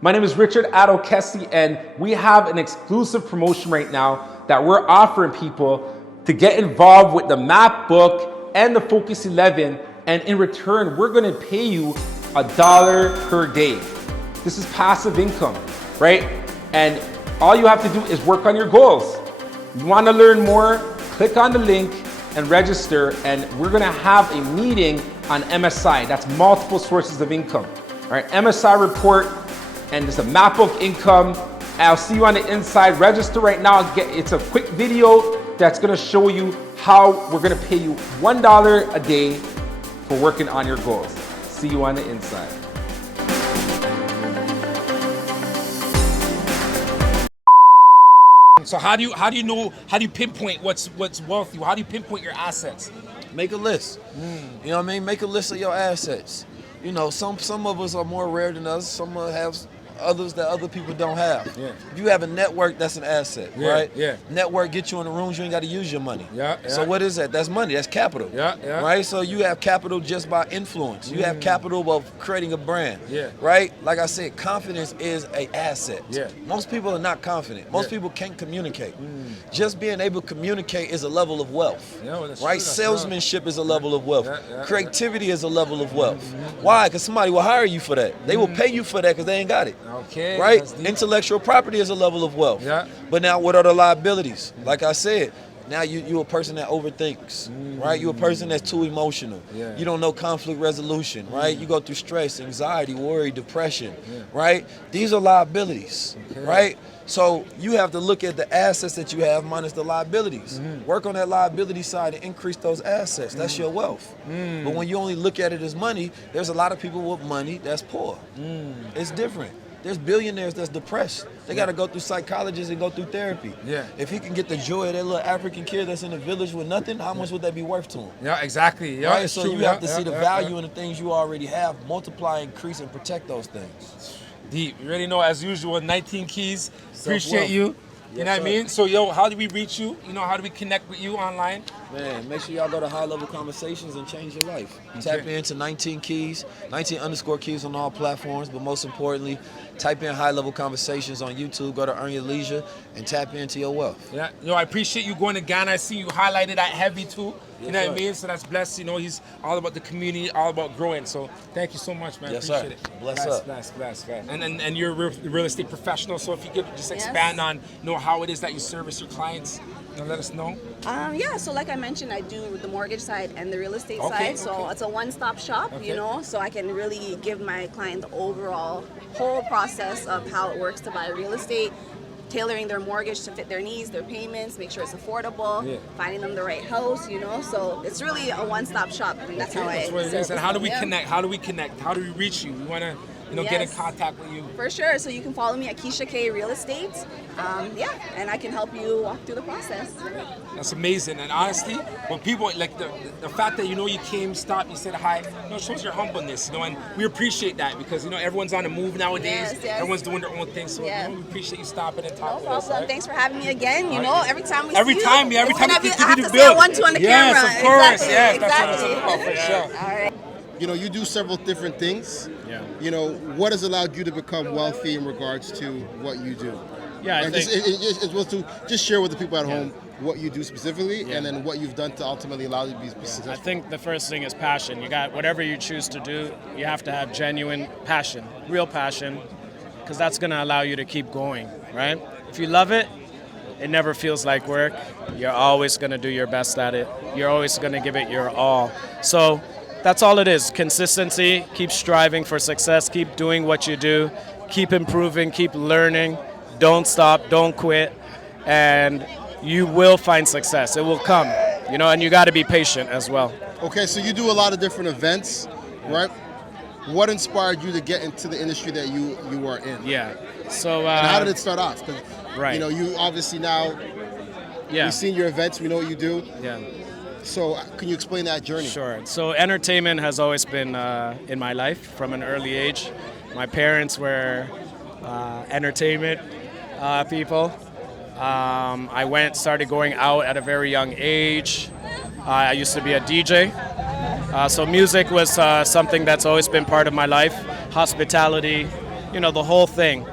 My name is Richard Adokesi, and we have an exclusive promotion right now that we're offering people to get involved with the map book and the Focus 11, and in return, we're gonna pay you $1 per day. This is passive income, right? And all you have to do is work on your goals. You wanna learn more, click on the link and register, and we're gonna have a meeting on MSI. That's multiple sources of income. All right, MSI report, and there's a map book income, I'll see you on the inside. Register right now. It's a quick video that's gonna show you how we're gonna pay you $1 a day for working on your goals. See you on the inside. So how do you pinpoint what's wealthy? How do you pinpoint your assets? Make a list. You know what I mean? Make a list of your assets. You know, some of us are more rare than others. Some have others that other people don't have. Yeah. If you have a network, that's an asset, Yeah, right? yeah. Network get you in the rooms, you ain't got to use your money. Yeah, So yeah. what is that? That's money. That's capital. Yeah, yeah. Right? So you have capital just by influence. You have capital of creating a brand. Yeah. Right? Like I said, confidence is an asset. Yeah. Most people are not confident. Most people can't communicate. Just being able to communicate is a level of wealth. Yeah, well, that's Right? true, that's Salesmanship is a level of wealth. Yeah, Creativity is a level of wealth. Why? Because somebody will hire you for that. They will pay you for that because they ain't got it. Okay. Right? that's deep. Intellectual property is a level of wealth. Yeah. But now what are the liabilities? Like I said, now you're a person that overthinks, right? You're a person that's too emotional. Yeah. You don't know conflict resolution, right? You go through stress, anxiety, worry, depression, right? These are liabilities, right? So you have to look at the assets that you have minus the liabilities. Work on that liability side and increase those assets. That's your wealth. But when you only look at it as money, there's a lot of people with money that's poor. It's different. There's billionaires that's depressed. They got to go through psychologists and go through therapy. Yeah. If he can get the joy of that little African kid that's in the village with nothing, how much would that be worth to him? Yeah, exactly. Yeah, Right? it's So true. you Yeah, have to see the value in the things you already have, multiply, increase, and protect those things. Deep. You already know, as usual, 19 keys. Appreciate Self-wealth. you. You Yes, know what sir. I mean? So, yo, how do we reach you? You know, how do we connect with you online? Man, make sure y'all go to High Level Conversations and change your life. Tap into 19 keys, 19_ keys on all platforms, but most importantly, type in High Level Conversations on YouTube, go to Earn Your Leisure, and tap into your wealth. Yeah, yo, I appreciate you going to Ghana. I see you highlighted that heavy too. You Yes, know what sir. I mean? So that's blessed. You know, he's all about the community, all about growing. So thank you so much, man. Yes, appreciate sir. it. Bless up. Bless. And you're a real estate professional. So if you could just expand on, you know, how it is that you service your clients, you know, let us know. Yeah, so like I mentioned, I do the mortgage side and the real estate Okay, side. So okay. it's a one-stop shop, Okay. you know, so I can really give my client the overall whole process of how it works to buy real estate, tailoring their mortgage to fit their needs, their payments, make sure it's affordable, Yeah. finding them the right house, you know. So it's really a one-stop shop, and that's how That's what it is. service And how do we them, yeah. connect? How do we connect? How do we reach you? We want to, you know, get in Yes. contact with you. For sure. So you can follow me at Keisha K Real Estate. Yeah, and I can help you walk through the process. That's amazing. And honestly, when people like the fact that, you know, you came, stopped, you said hi, you know, it shows your humbleness, you know, and we appreciate that because, you know, everyone's on the move nowadays. Yes. Everyone's doing their own thing. So Yeah. you know, we appreciate you stopping and talking No with us. problem. Right? Thanks for having me again. You All know, right. every time we Every see time, you, yeah, every it's time gonna we be, I continue have to to say I build. want to on the Yes, camera. of course. Exactly. Yes, that's exactly. what it's about, for sure. All right. You know, you do several different things. Yeah. You know, what has allowed you to become wealthy in regards to what you do? Yeah, I and think- it was to just share with the people at home what you do specifically, and then what you've done to ultimately allow you to be successful. I think the first thing is passion. You got whatever you choose to do, you have to have genuine passion, real passion, because that's going to allow you to keep going, right? If you love it, it never feels like work. You're always going to do your best at it. You're always going to give it your all. So that's all it is. Consistency, keep striving for success, keep doing what you do, keep improving, keep learning. Don't stop, don't quit, and you will find success. It will come, you know, and you got to be patient as well. Okay, so you do a lot of different events, right? What inspired you to get into the industry that you are in? Yeah. So and how did it start off? 'Cause, right. you know, you obviously now. Yeah. We've seen your events. We know what you do. Yeah. So can you explain that journey? Sure. So entertainment has always been in my life from an early age. My parents were entertainment people. I started going out at a very young age. I used to be a DJ. So music was something that's always been part of my life. Hospitality, you know, the whole thing.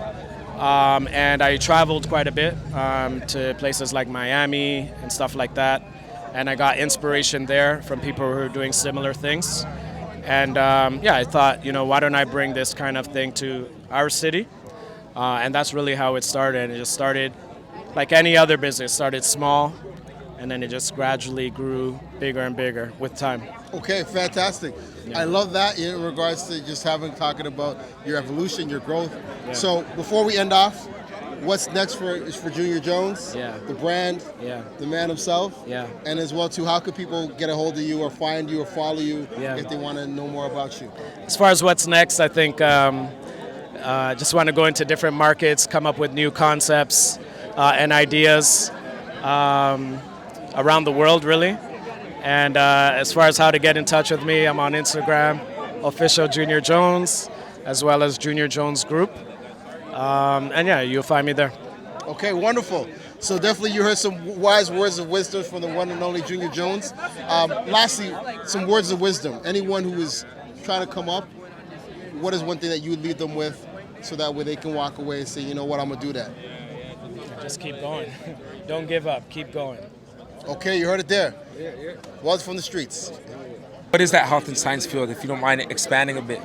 And I traveled quite a bit to places like Miami and stuff like that. And I got inspiration there from people who are doing similar things. And I thought, you know, why don't I bring this kind of thing to our city? And that's really how it started. It just started like any other business, started small, and then it just gradually grew bigger and bigger with time. Okay, fantastic. Yeah. I love that in regards to just talking about your evolution, your growth. Yeah. So before we end off, what's next for Junior Jones? Yeah. The brand. Yeah. The man himself. Yeah. And as well too, how could people get a hold of you or find you or follow you if they want to know more about you? As far as what's next, I think just want to go into different markets, come up with new concepts and ideas around the world, really. And as far as how to get in touch with me, I'm on Instagram, official Junior Jones, as well as Junior Jones Group. And yeah, you'll find me there. Okay, wonderful. So definitely you heard some wise words of wisdom from the one and only Junior Jones. Lastly, some words of wisdom. Anyone who is trying to come up, what is one thing that you would leave them with so that way they can walk away and say, you know what, I'm going to do that? Just keep going. Don't give up. Keep going. Okay, you heard it there. Words from the streets. What is that health and science field, if you don't mind expanding a bit?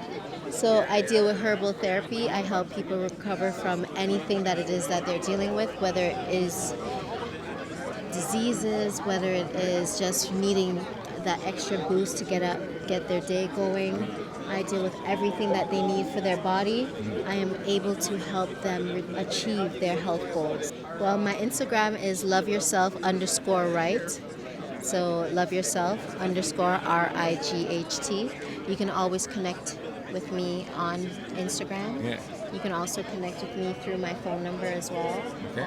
So I deal with herbal therapy. I help people recover from anything that it is that they're dealing with, whether it is diseases, whether it is just needing that extra boost to get their day going. I deal with everything that they need for their body. I am able to help them achieve their health goals. Well, my Instagram is loveyourself_right. So loveyourself_RIGHT. You can always connect with me on Instagram. Yeah. You can also connect with me through my phone number as well. Okay.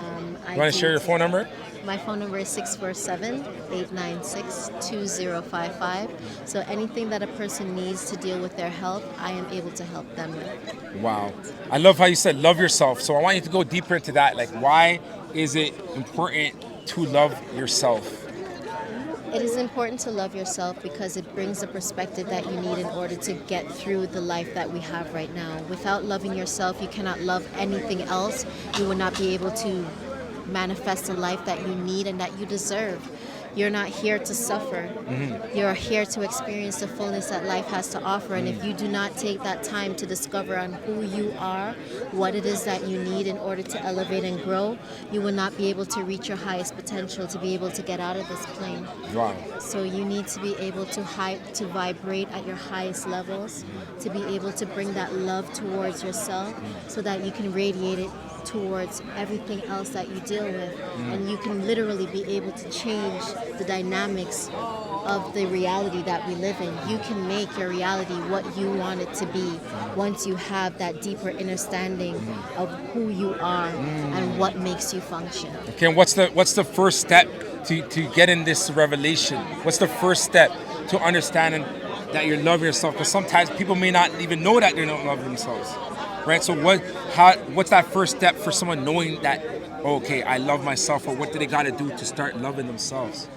You want to share your phone number? My phone number is 647-896-2055. So anything that a person needs to deal with their health, I am able to help them with. Wow. I love how you said love yourself. So I want you to go deeper into that. Like, why is it important to love yourself? It is important to love yourself because it brings the perspective that you need in order to get through the life that we have right now. Without loving yourself, you cannot love anything else. You will not be able to manifest the life that you need and that you deserve. You're not here to suffer. Mm-hmm. You're here to experience the fullness that life has to offer. And if you do not take that time to discover on who you are, what it is that you need in order to elevate and grow, you will not be able to reach your highest potential to be able to get out of this plane. Wow. So you need to be able to vibrate at your highest levels, to be able to bring that love towards yourself so that you can radiate it towards everything else that you deal with. And you can literally be able to change the dynamics of the reality that we live in. You can make your reality what you want it to be once you have that deeper understanding of who you are and what makes you function. Okay, and what's the first step to get in this revelation? What's the first step to understanding that you love yourself? Because sometimes people may not even know that they don't love themselves. Right, so what's that first step for someone knowing that, okay, I love myself, or what do they got to do to start loving themselves?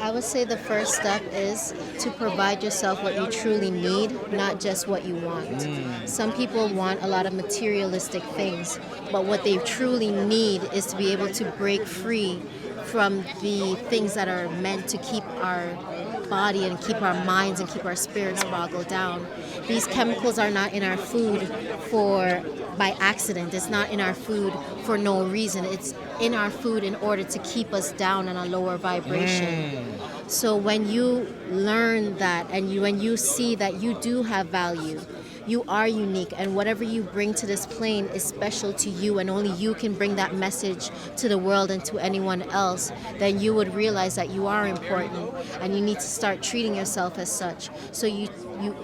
I would say the first step is to provide yourself what you truly need, not just what you want. Some people want a lot of materialistic things, but what they truly need is to be able to break free from the things that are meant to keep our body and keep our minds and keep our spirits boggled down. These chemicals are not in our food by accident. It's not in our food for no reason. It's in our food in order to keep us down on a lower vibration. So when you learn that and when you see that you do have value, you are unique, and whatever you bring to this plane is special to you, and only you can bring that message to the world and to anyone else, then you would realize that you are important, and you need to start treating yourself as such. So you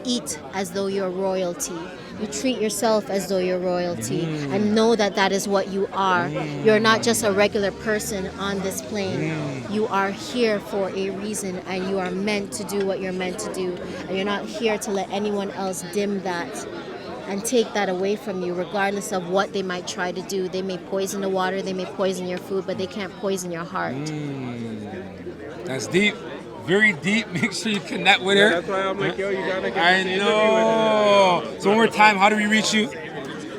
eat as though you're royalty. You treat yourself as though you're royalty, and know that that is what you are. You're not just a regular person on this plane. You are here for a reason, and you are meant to do what you're meant to do. And you're not here to let anyone else dim that and take that away from you, regardless of what they might try to do. They may poison the water, they may poison your food, but they can't poison your heart. That's deep. Very deep. Make sure you connect with her. That's why I'm like, yo, you gotta get I know. So one more time, how do we reach you?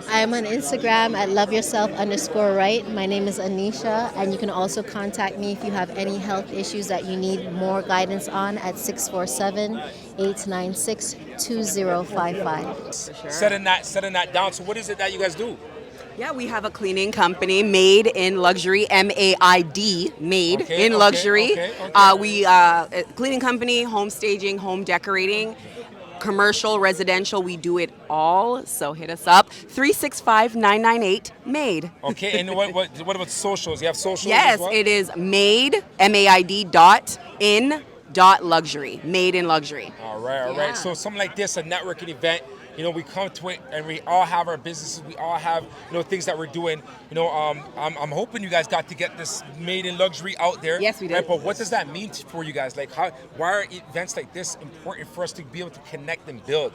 I am on Instagram at loveyourself_right. My name is Anisha, and you can also contact me if you have any health issues that you need more guidance on at 647-896-2055. Setting that down. So what is it that you guys do? Yeah, we have a cleaning company, Made in Luxury, MAID, Made in Luxury. We cleaning company, home staging, home decorating. commercial, residential, we do it all. So hit us up. 365-998 MADE. Okay, and what about socials? You have socials Yes, as well? it is MADE, MAID.in.luxury. Made in luxury. All right. So something like this, a networking event, we come to it and we all have our businesses. We all have, things that we're doing. I'm hoping you guys got to get this Made in Luxury out there. Yes, we did. Right, but what does that mean for you guys? Like, why are events like this important for us to be able to connect and build?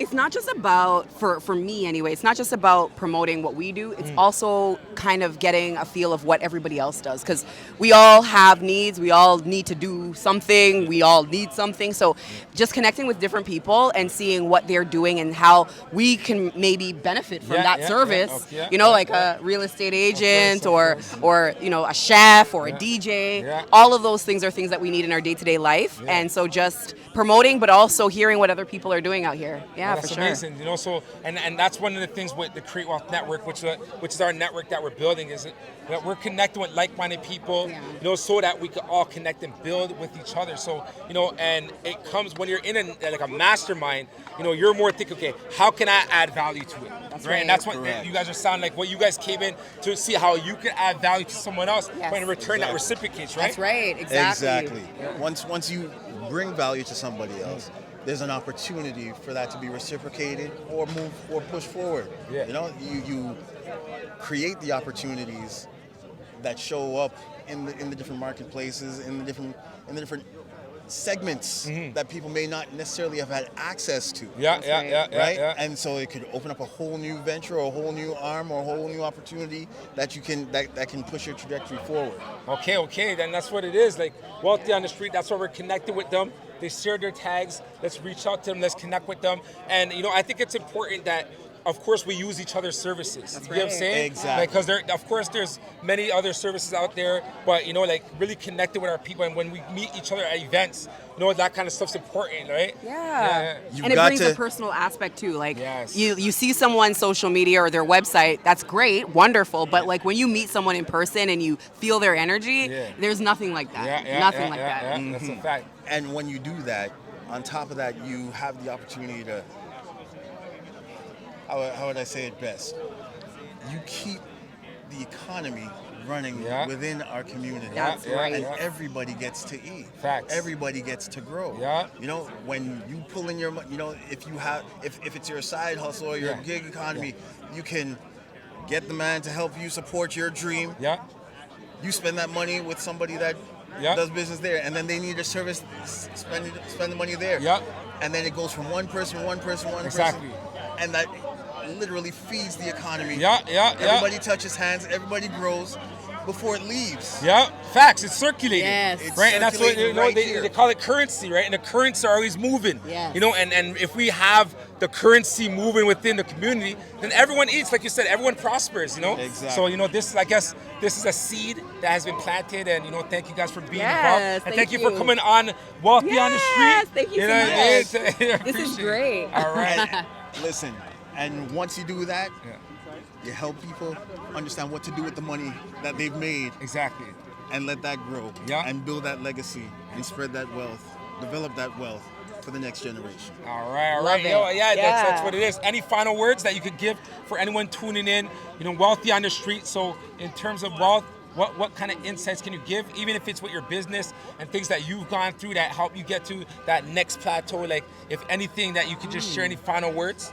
It's not just about, for me anyway, it's not just about promoting what we do. It's also kind of getting a feel of what everybody else does. Because we all have needs. We all need to do something. We all need something. So just connecting with different people and seeing what they're doing and how we can maybe benefit from that service. Like a real estate agent or a chef or a DJ. All of those things are things that we need in our day-to-day life. And so just promoting, but also hearing what other people are doing out here. Yeah, that's for sure. amazing. So and that's one of the things with the Create Wealth Network, which is our network that we're building, is that we're connecting with like-minded people, so that we can all connect and build with each other. So and it comes when you're in a mastermind. You're more thinking, okay, how can I add value to it? That's right. And that's what you guys are sounding like. What you guys came in to see how you can add value to someone else, but in return that reciprocates, right? That's right. Exactly. Once you bring value to somebody else, there's an opportunity for that to be reciprocated or move or push forward. You create the opportunities that show up in the different marketplaces, in the different segments that people may not necessarily have had access to. Right? And so it could open up a whole new venture or a whole new arm or a whole new opportunity that can push your trajectory forward. Okay, then that's what it is. Like Wealthy on the Street, that's why we're connected with them. They share their tags. Let's reach out to them. Let's connect with them. And I think it's important that, of course, we use each other's services. That's you know what I'm saying? Exactly. Because there's many other services out there, but really connected with our people. And when we meet each other at events, that kind of stuff's important, right? Yeah. And it brings a personal aspect too. Like you see someone's social media or their website, that's great, wonderful. But like when you meet someone in person and you feel their energy, there's nothing like that. Nothing like that. That's a fact. And when you do that, on top of that, you have the opportunity to, how would I say it best? You keep the economy running within our community. That's right. And everybody gets to eat. Facts. Everybody gets to grow. When you pull in your money, if it's your side hustle or your gig economy, you can get the man to help you support your dream. You spend that money with somebody that does business there, and then they need a service, spend the money there. And then it goes from one person, exactly. And that literally feeds the economy. Everybody touches hands, everybody grows before it leaves. Facts. It's circulating. Yes. Right, and that's what they call it currency, right? And the currencies are always moving. Yes. And if we have the currency moving within the community, then everyone eats, like you said, everyone prospers. Exactly. So this, I guess, this is a seed that has been planted, and thank you guys for being Yes, involved, and thank thank you you. for coming on Wealthy on the Street. Thank you so much. I This is appreciate it. great. All right. Listen, and once you do that, you help people understand what to do with the money that they've made. Exactly. And let that grow. And build that legacy and spread that wealth, develop that wealth for the next generation. All right. Love it. That's what it is. Any final words that you could give for anyone tuning in? Wealthy on the Street. So in terms of wealth, what kind of insights can you give, even if it's with your business and things that you've gone through that help you get to that next plateau? Like, if anything that you could just share, any final words?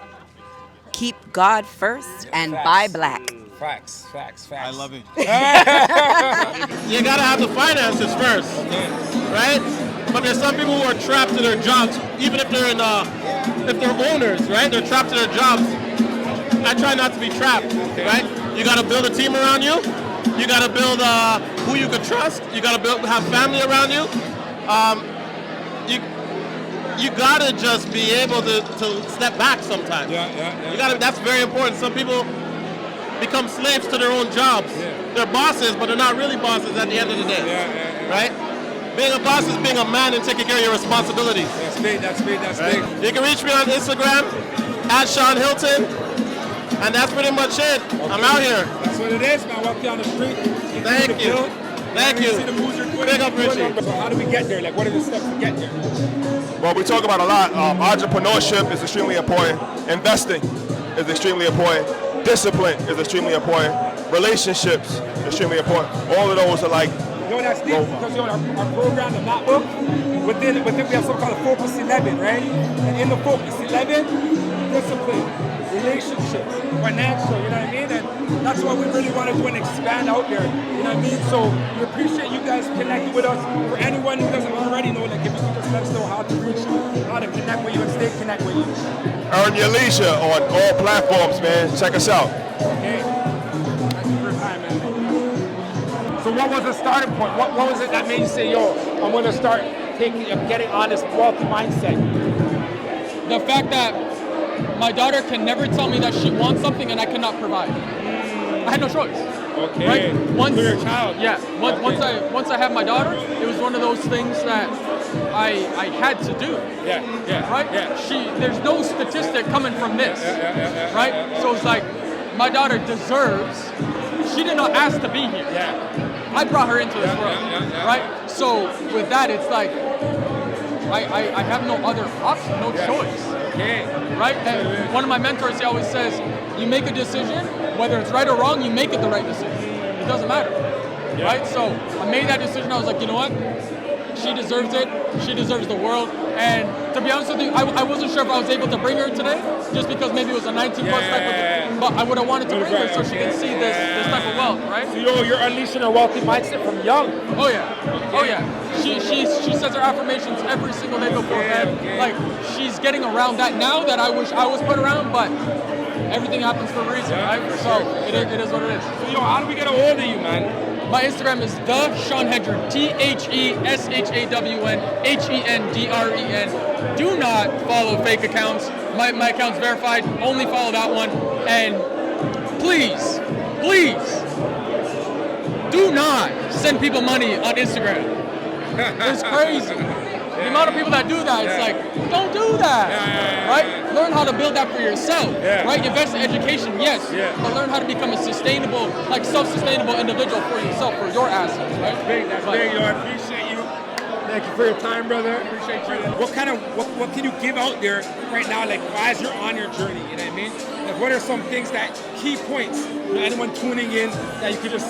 Keep God first and buy black. Facts. I love it. You gotta have the finances first, right? But there's some people who are trapped to their jobs, even if they're if they're owners, right? They're trapped to their jobs. I try not to be trapped, right? You gotta build a team around you. You gotta build who you can trust. You gotta have family around you. You gotta just be able to step back sometimes. That's very important. Some people become slaves to their own jobs. They're bosses, but they're not really bosses at the end of the day. Right? Being a boss is being a man and taking care of your responsibilities. That's big. You can reach me on Instagram @Sean Hilton, and that's pretty much it. I'm out here. That's what it is, man. Wealthy on the Street. Thank you. Thank you. See the moves you're doing. Big up, Richie. So how do we get there? Like, what are the steps to get there? Well, we talk about a lot. Entrepreneurship is extremely important. Investing is extremely important. Discipline is extremely important. Relationships extremely important. All of those are like. That's deep because our program, the MacBook, within we have something called a Focus 11, right? And in the Focus 11, discipline, relationships, financial, you know what I mean? And that's what we really want to do and expand out there, you know what I mean? So we appreciate you guys connecting with us. For anyone who doesn't already know, like if you could just let us know how to reach you, how to connect with you and stay connected with you. Earn your leisure on all platforms, man. Check us out. Okay. Thank you for your time, man. So what was the starting point? What was it that made you say, yo, I'm going to start getting on this wealthy mindset? The fact that my daughter can never tell me that she wants something and I cannot provide. I had no choice. Okay. Right? Once, for your child. Yeah. Once I had my daughter, it was one of those things that I had to do. Yeah. Right? Yeah. There's no statistic coming from this. Yeah. Right? So it's like my daughter deserves. She did not ask to be here. Yeah. I brought her into this world, right? So with that, it's like I have no other option, no choice, right? And one of my mentors, he always says, you make a decision, whether it's right or wrong, you make it the right decision. It doesn't matter, right? So I made that decision. I was like, you know what? She deserves it. She deserves the world. And to be honest with you, I wasn't sure if I was able to bring her today, just because maybe it was a 19 plus type of thing. But I would have wanted to bring her so she can see this type of wealth, right? So you're unleashing a wealthy mindset from young. Oh yeah. Oh yeah. She says her affirmations every single day before bed. Like she's getting around that now that I wish I was put around, but everything happens for a reason, right? So it is what it is. So how do we get a hold of you, man? My Instagram is the Sean Hendren, TheShawnHendren. Do not follow fake accounts. My account's verified. Only follow that one. And please, do not send people money on Instagram. It's crazy. The amount of people that do that, it's like, don't do that, right? Learn how to build that for yourself, right? Invest in education, yes, but learn how to become a sustainable, like self-sustainable individual for yourself, for your assets, right? That's big, yo. I appreciate you. Thank you for your time, brother. Appreciate you. What can you give out there right now, like as you're on your journey? You know what I mean? Like, what are some things key points? Anyone tuning in that you could just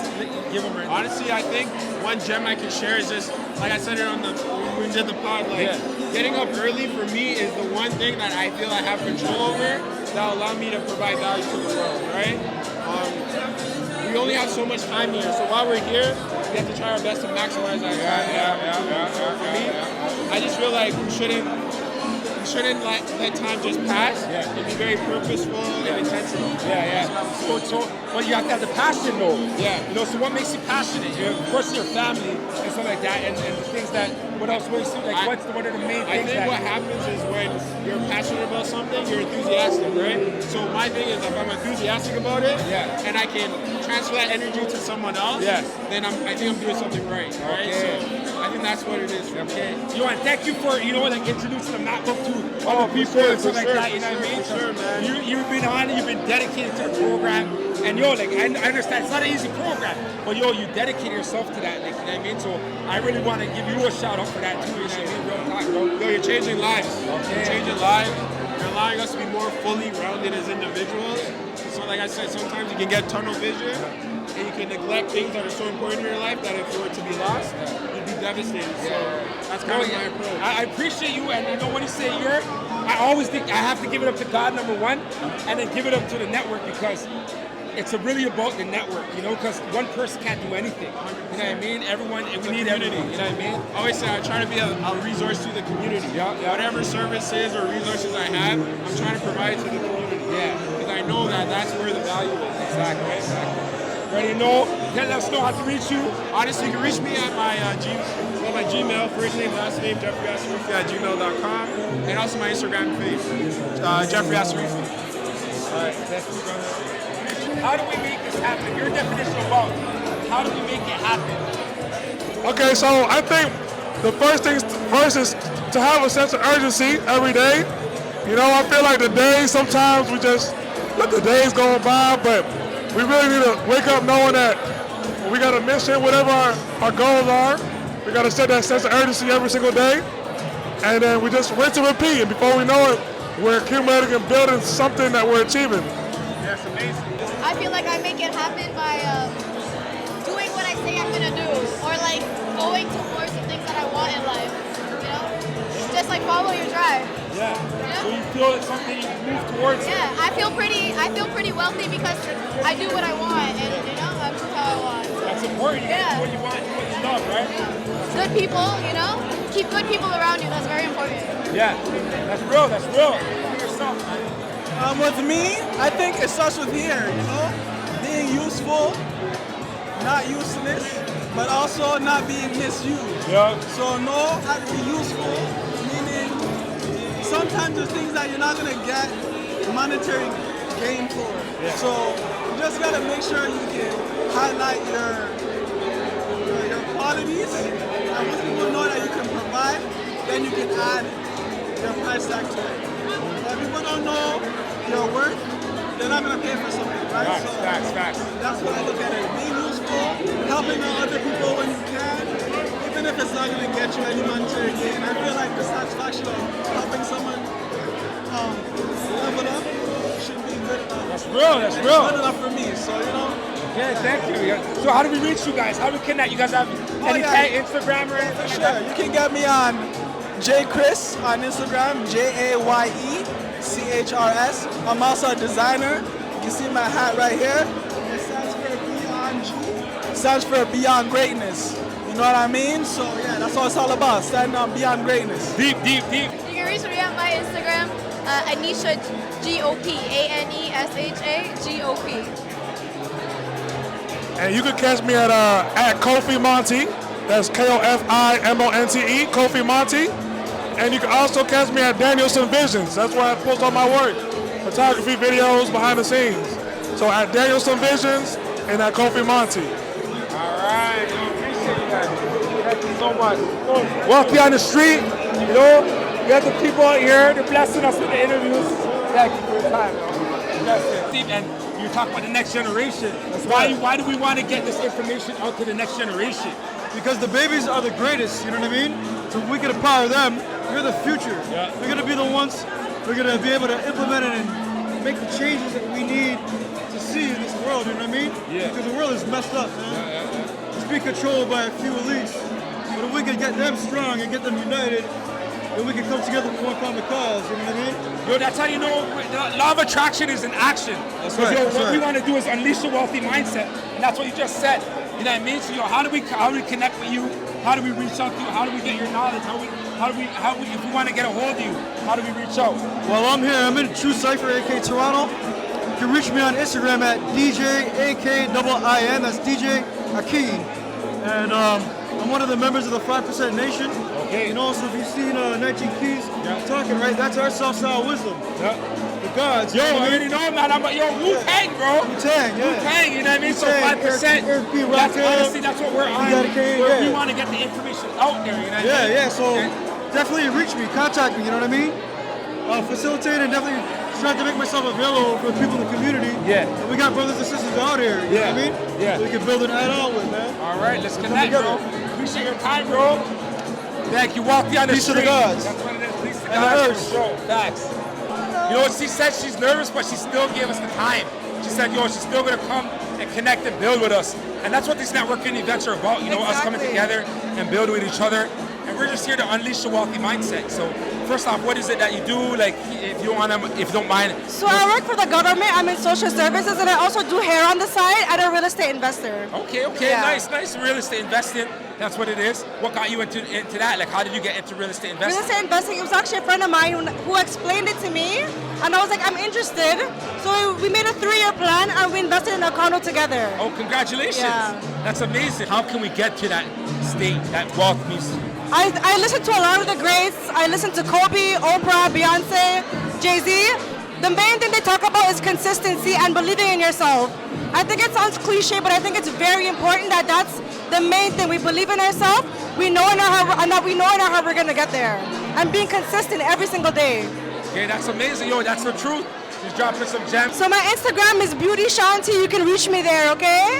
give them right now? Honestly, I think one gem I can share is just, like I said it when we did the pod, getting up early for me is the one thing that I feel I have control over that will allow me to provide value to the world, right? We only have so much time here, so while we're here, we have to try our best to maximize our time. For me, I just feel like we shouldn't let time just pass and be very purposeful and intentional. But you have to have the passion, though. Yeah. You know, so what makes you passionate? Of course, your family and stuff like that, and the things that. What else makes you like? What are the main things? I think what happens is when you're passionate about something, you're enthusiastic, right? So my thing is, if I'm enthusiastic about it, and I can transfer that energy to someone else, then I think I'm doing something right. So I think that's what it is. Okay. Yo, and thank you for introducing the MacBook to other people and stuff like that. You know what I mean? Sure, man. You've been on it. You've been dedicated to the program, and I understand it's not an easy program, but you dedicate yourself to that. Like, you know what I mean? So I really want to give you a shout out for that too. You know what I mean? Real talk, bro. Yo, you're changing lives. You're changing lives. You're allowing us to be more fully rounded as individuals. So like I said, sometimes you can get tunnel vision and you can neglect things that are so important in your life that if you were to be lost, you'd be devastated. So that's kind of my approach. I appreciate you, and when you say I always think I have to give it up to God, number one, and then give it up to the network because it's really about the network, because one person can't do anything. You know what I mean? Everyone, we need everything. You know what I mean? I always say I try to be a resource to the community. Whatever services or resources I have, I'm trying to provide to the community. Because I know that that's where the value is. Exactly. Ready to know? Let us know how to reach you. Honestly, you can reach me at my Gmail, first name, last name, jeffreyasarifi@gmail.com, and also my Instagram page, Jeffrey Asarifi. All right, thank you, brother. How do we make this happen? Your definition of wealth. How do we make it happen? Okay, so I think the first is to have a sense of urgency every day. I feel like the days, sometimes we just let the days go by, but we really need to wake up knowing that we got a mission, whatever our goals are. We got to set that sense of urgency every single day. And then we just rinse and repeat. And before we know it, we're accumulating and building something that we're achieving. That's amazing. I feel like I make it happen by doing what I say I'm gonna do, or like going towards the things that I want in life. You know, just like follow your drive. Yeah. So you feel it's something you move towards. Yeah, I feel pretty wealthy because I do what I want, and you know, I move how I want. That's important. You Yeah. do what you want, do what you love, right? Good people, you know, keep good people around you. That's very important. Yeah. That's real. That's real. Be yourself, man. With me, I think it starts with here, you know, being useful, not useless, but also not being misused. Yeah. So know how to be useful, meaning sometimes there's things that you're not gonna get monetary gain for. Yeah. So you just gotta make sure you can highlight your qualities, and once people know that you can provide, then you can add your price tag to it. But if people don't know your worth, they're not gonna pay for something, right? Facts. That's what I look at it. Being useful, helping out other people when you can, even if it's not gonna get you any monetary gain. I feel like the satisfaction of helping someone level up should be good enough. That's real. That's It's real. good enough for me, so you know. Yeah, thank you. So how do we reach you guys? How do we connect? You guys have any Instagram or anything? For sure. You can get me on JChris on Instagram, JAYECHRS. I'm also a designer. You can see my hat right here. It stands for Beyond G. It stands for Beyond Greatness. You know what I mean? So yeah, that's what it's all about. Standing on Beyond Greatness. Deep. You can reach me on my Instagram, Anisha GOP, ANESHA GOP. And you can catch me at Kofi Monty. That's KOFIMONTE, Kofi Monty. And you can also catch me at Danielson Visions. That's where I post all my work. Photography, videos, behind the scenes. So at Danielson Visions and at Kofi Monty. All right. Appreciate you guys. Thank you so much. Walking on the street, you know, you have the people out here, they're blessing us with the interviews. Thank you for your time, Steve, and you talk about the next generation. Why do we want to get this information out to the next generation? Because the babies are the greatest, you know what I mean? So we can empower them. We're the future. Yeah. We're gonna be the ones. We're gonna be able to implement it and make the changes that we need to see in this world. You know what I mean? Yeah. Because the world is messed up, man. It's being controlled by a few elites. But if we can get them strong and get them united, then we can come together for one common cause. You know what I mean? Yo, that's how you know the law of attraction is in action. That's Because right. what we want to do is unleash a wealthy mindset, and that's what you just said. You know what I mean? So, how do we connect with you? How do we reach out to you? How do we get your knowledge? How do we if we want to get a hold of you? How do we reach out? Well, I'm here. I'm in True Cypher, AK Toronto. You can reach me on Instagram at DJAKIIN. That's DJ Akin. And I'm one of the members of the 5% Nation. Okay. You know, so if you've seen 19 Keys talking, right, that's our self-style wisdom. Yeah. The gods. Yo, I already know, man. Wu-Tang, bro. Wu-Tang, yeah. Wu-Tang, you know what I mean? So Wu-Tang, 5%. Honestly, that's what we're on. We want to get the information out there, you know what I mean? Yeah, so definitely reach me, contact me, you know what I mean? Facilitate and definitely trying to make myself available for people in the community. Yeah. And we got brothers and sisters out here, you know what I mean? Yeah. So we can build an add-on with, man. All right, let's connect, bro. Appreciate your time, bro. Thank you. Walk on the Peace to street. the gods. That's what it is. Peace to the And the gods. earth. For sure. Facts. You know what she said? She's nervous, but she still gave us the time. She said, yo, she's still going to come and connect and build with us. And that's what these networking events are about, you know, us coming together and building with each other. And we're just here to unleash the wealthy mindset. So first off, what is it that you do? Like, if you don't mind. So I work for the government. I'm in social services, and I also do hair on the side. I'm a real estate investor. Okay, Yeah. nice. Real estate investing. That's what it is. What got you into that? Like, how did you get into real estate investing? Real estate investing, it was actually a friend of mine who explained it to me, and I was like, I'm interested. So we made a 3-year plan, and we invested in a condo together. Oh, congratulations. Yeah. That's amazing. How can we get to that state, that wealth piece? I listen to a lot of the greats. I listen to Kobe, Oprah, Beyonce, Jay-Z. The main thing they talk about is consistency and believing in yourself. I think it sounds cliche, but I think it's very important that that's the main thing. We believe in ourselves. We know in our heart we're gonna get there. And being consistent every single day. Okay, that's amazing. Yo, that's the truth. Just dropping some gems. So my Instagram is Beauty Shanti. You can reach me there, okay?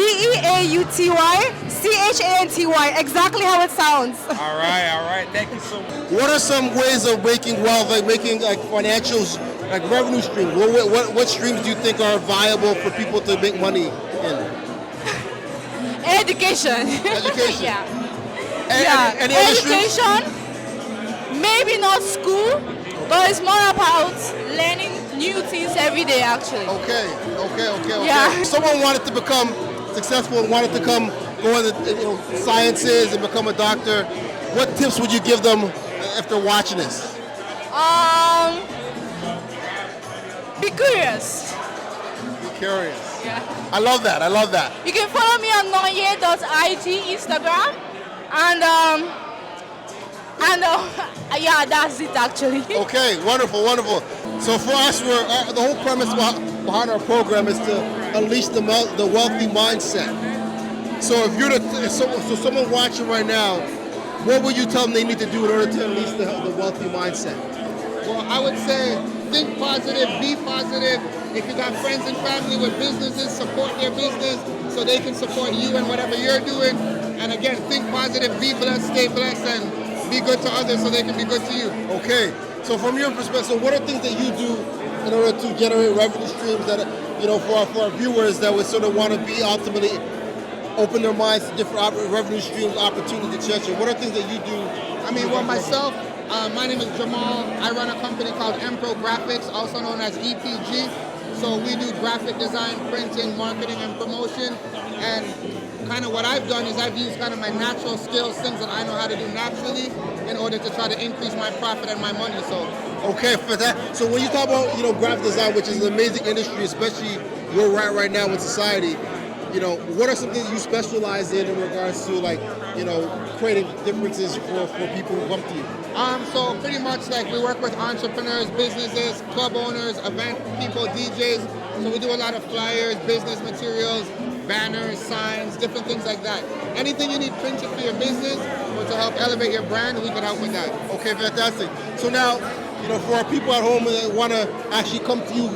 CHANTY, exactly how it sounds. All right. Thank you so much. What are some ways of making wealth, like making like financials, like revenue streams? What streams do you think are viable for people to make money in? Education. Education. Yeah. Any other streams? Education, maybe not school, but it's more about learning new things every day, actually. Okay. Yeah. Someone wanted to become successful and wanted to go into sciences and become a doctor. What tips would you give them after watching this? Be curious. Be curious. Yeah. I love that. You can follow me on noye.ig Instagram, and yeah, that's it actually. Okay, wonderful. So for us, the whole premise behind our program is to unleash the wealthy mindset. So if you're someone watching right now, what would you tell them they need to do in order to unleash the wealthy mindset? Well, I would say think positive, be positive. If you got friends and family with businesses, support their business so they can support you and whatever you're doing. And again, think positive, be blessed, stay blessed, and be good to others so they can be good to you. Okay. So from your perspective, what are things that you do in order to generate revenue streams that, for our viewers that would sort of want to be ultimately open their minds to different revenue streams, opportunities, etc. What are things that you do? Myself, my name is Jamal. I run a company called Empro Graphics, also known as EPG. So we do graphic design, printing, marketing, and promotion. And kind of what I've done is I've used kind of my natural skills, things that I know how to do naturally, in order to try to increase my profit and my money. Okay, for that. So when you talk about graphic design, which is an amazing industry, especially where we're at right now in society, what are some things you specialize in regards to creating differences for people who come to you? So pretty much we work with entrepreneurs, businesses, club owners, event people, DJs. So we do a lot of flyers, business materials, banners, signs, different things like that. Anything you need printed for your business or to help elevate your brand, we can help with that. Okay, fantastic. So now, for our people at home that want to actually come to you,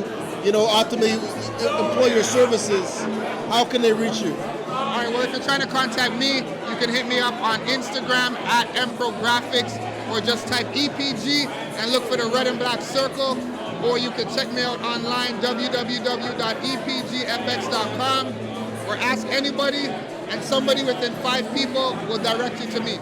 ultimately employ your services, how can they reach you? All right, well, if you're trying to contact me, you can hit me up on Instagram at @EmproGraphics, or just type EPG and look for the red and black circle, or you can check me out online, www.epgfx.com, or ask anybody, and somebody within 5 people will direct you to me.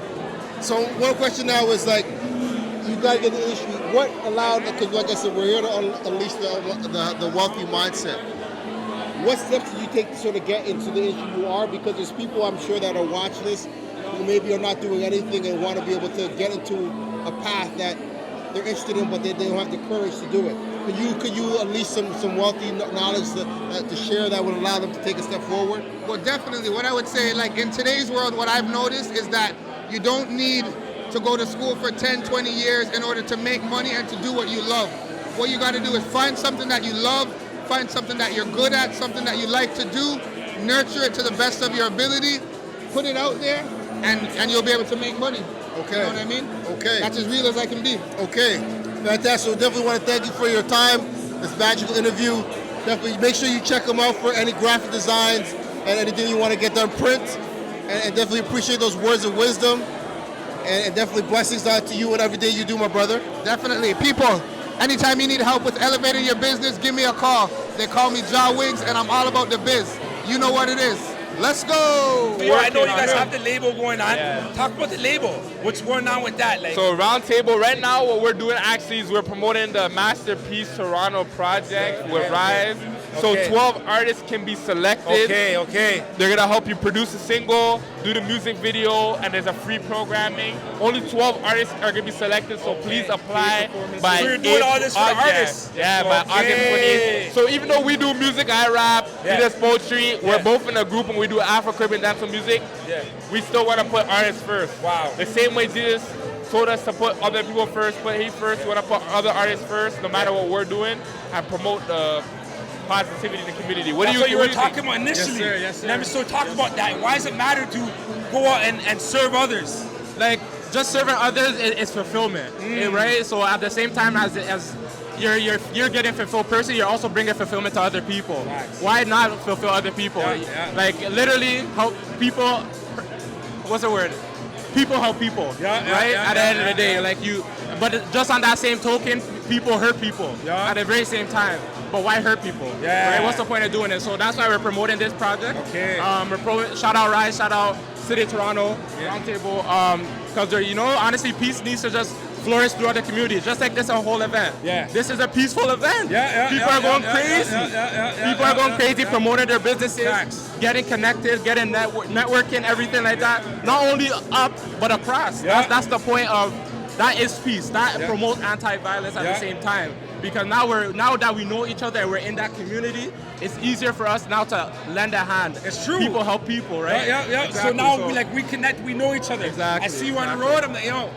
So one question now is you got to get in the industry. What allowed, because like I said, we're here to unleash the wealthy mindset. What steps did you take to sort of get into the industry you are? Because there's people I'm sure that are watching this who maybe are not doing anything and want to be able to get into a path that they're interested in, but they don't have the courage to do it. Could you unleash some wealthy knowledge to share that would allow them to take a step forward? Well, definitely. What I would say, in today's world, what I've noticed is that you don't need to go to school for 10, 20 years in order to make money and to do what you love. What you got to do is find something that you love, find something that you're good at, something that you like to do, nurture it to the best of your ability, put it out there, and you'll be able to make money. Okay. You know what I mean? Okay. That's as real as I can be. Okay. Fantastic. We definitely want to thank you for your time, this magical interview. Definitely make sure you check them out for any graphic designs and anything you want to get done print. And definitely appreciate those words of wisdom. And definitely blessings out to you and every day you do, my brother. Definitely. People, anytime you need help with elevating your business, give me a call. They call me Ja Wiggs, and I'm all about the biz. You know what it is. Let's go! Yeah, I know you guys have the label going on. Yeah. Talk about the label. What's going on with that? So Roundtable, right now what we're doing actually is we're promoting the Masterpiece Toronto project with Rise. So 12 artists can be selected. Okay. They're going to help you produce a single, do the music video, and there's a free programming. Only 12 artists are going to be selected, so please apply by So you're doing all this for the artists? Yeah, by August 28th. So even though we do music, I rap, he does poetry, we're both in a group and we do Afro-Caribbean dancehall music, we still want to put artists first. Wow. The same way Jesus told us to put other people first, put he first, we want to put other artists first, no matter what we're doing, and promote the positivity in the community. What That's do you what you were talking about initially. Yes, sir. So talk about that. Why does it matter to go out and serve others? Just serving others is fulfillment, right? So at the same time as you're getting fulfilled personally, you're also bringing fulfillment to other people. Nice. Why not fulfill other people? Yeah. Like literally help people. What's the word? People help people. Right? At the end of the day, like you. But just on that same token, people hurt people at the very same time. But why hurt people? Right? What's the point of doing it? So that's why we're promoting this project. Okay. Shout out Rise, shout out City of Toronto, Roundtable. Because honestly, peace needs to just flourish throughout the community, just like this whole event. Yeah. This is a peaceful event. People are going crazy. People are going crazy promoting their businesses, getting connected, getting networking, everything like that. Not only up, but across. That's the point of. That is peace. That promotes anti-violence at the same time. Because now that we know each other and we're in that community, it's easier for us now to lend a hand. It's true. People help people, right? Yeah. Exactly. So now we connect, we know each other. Exactly. I see you on the road, I'm like, yo,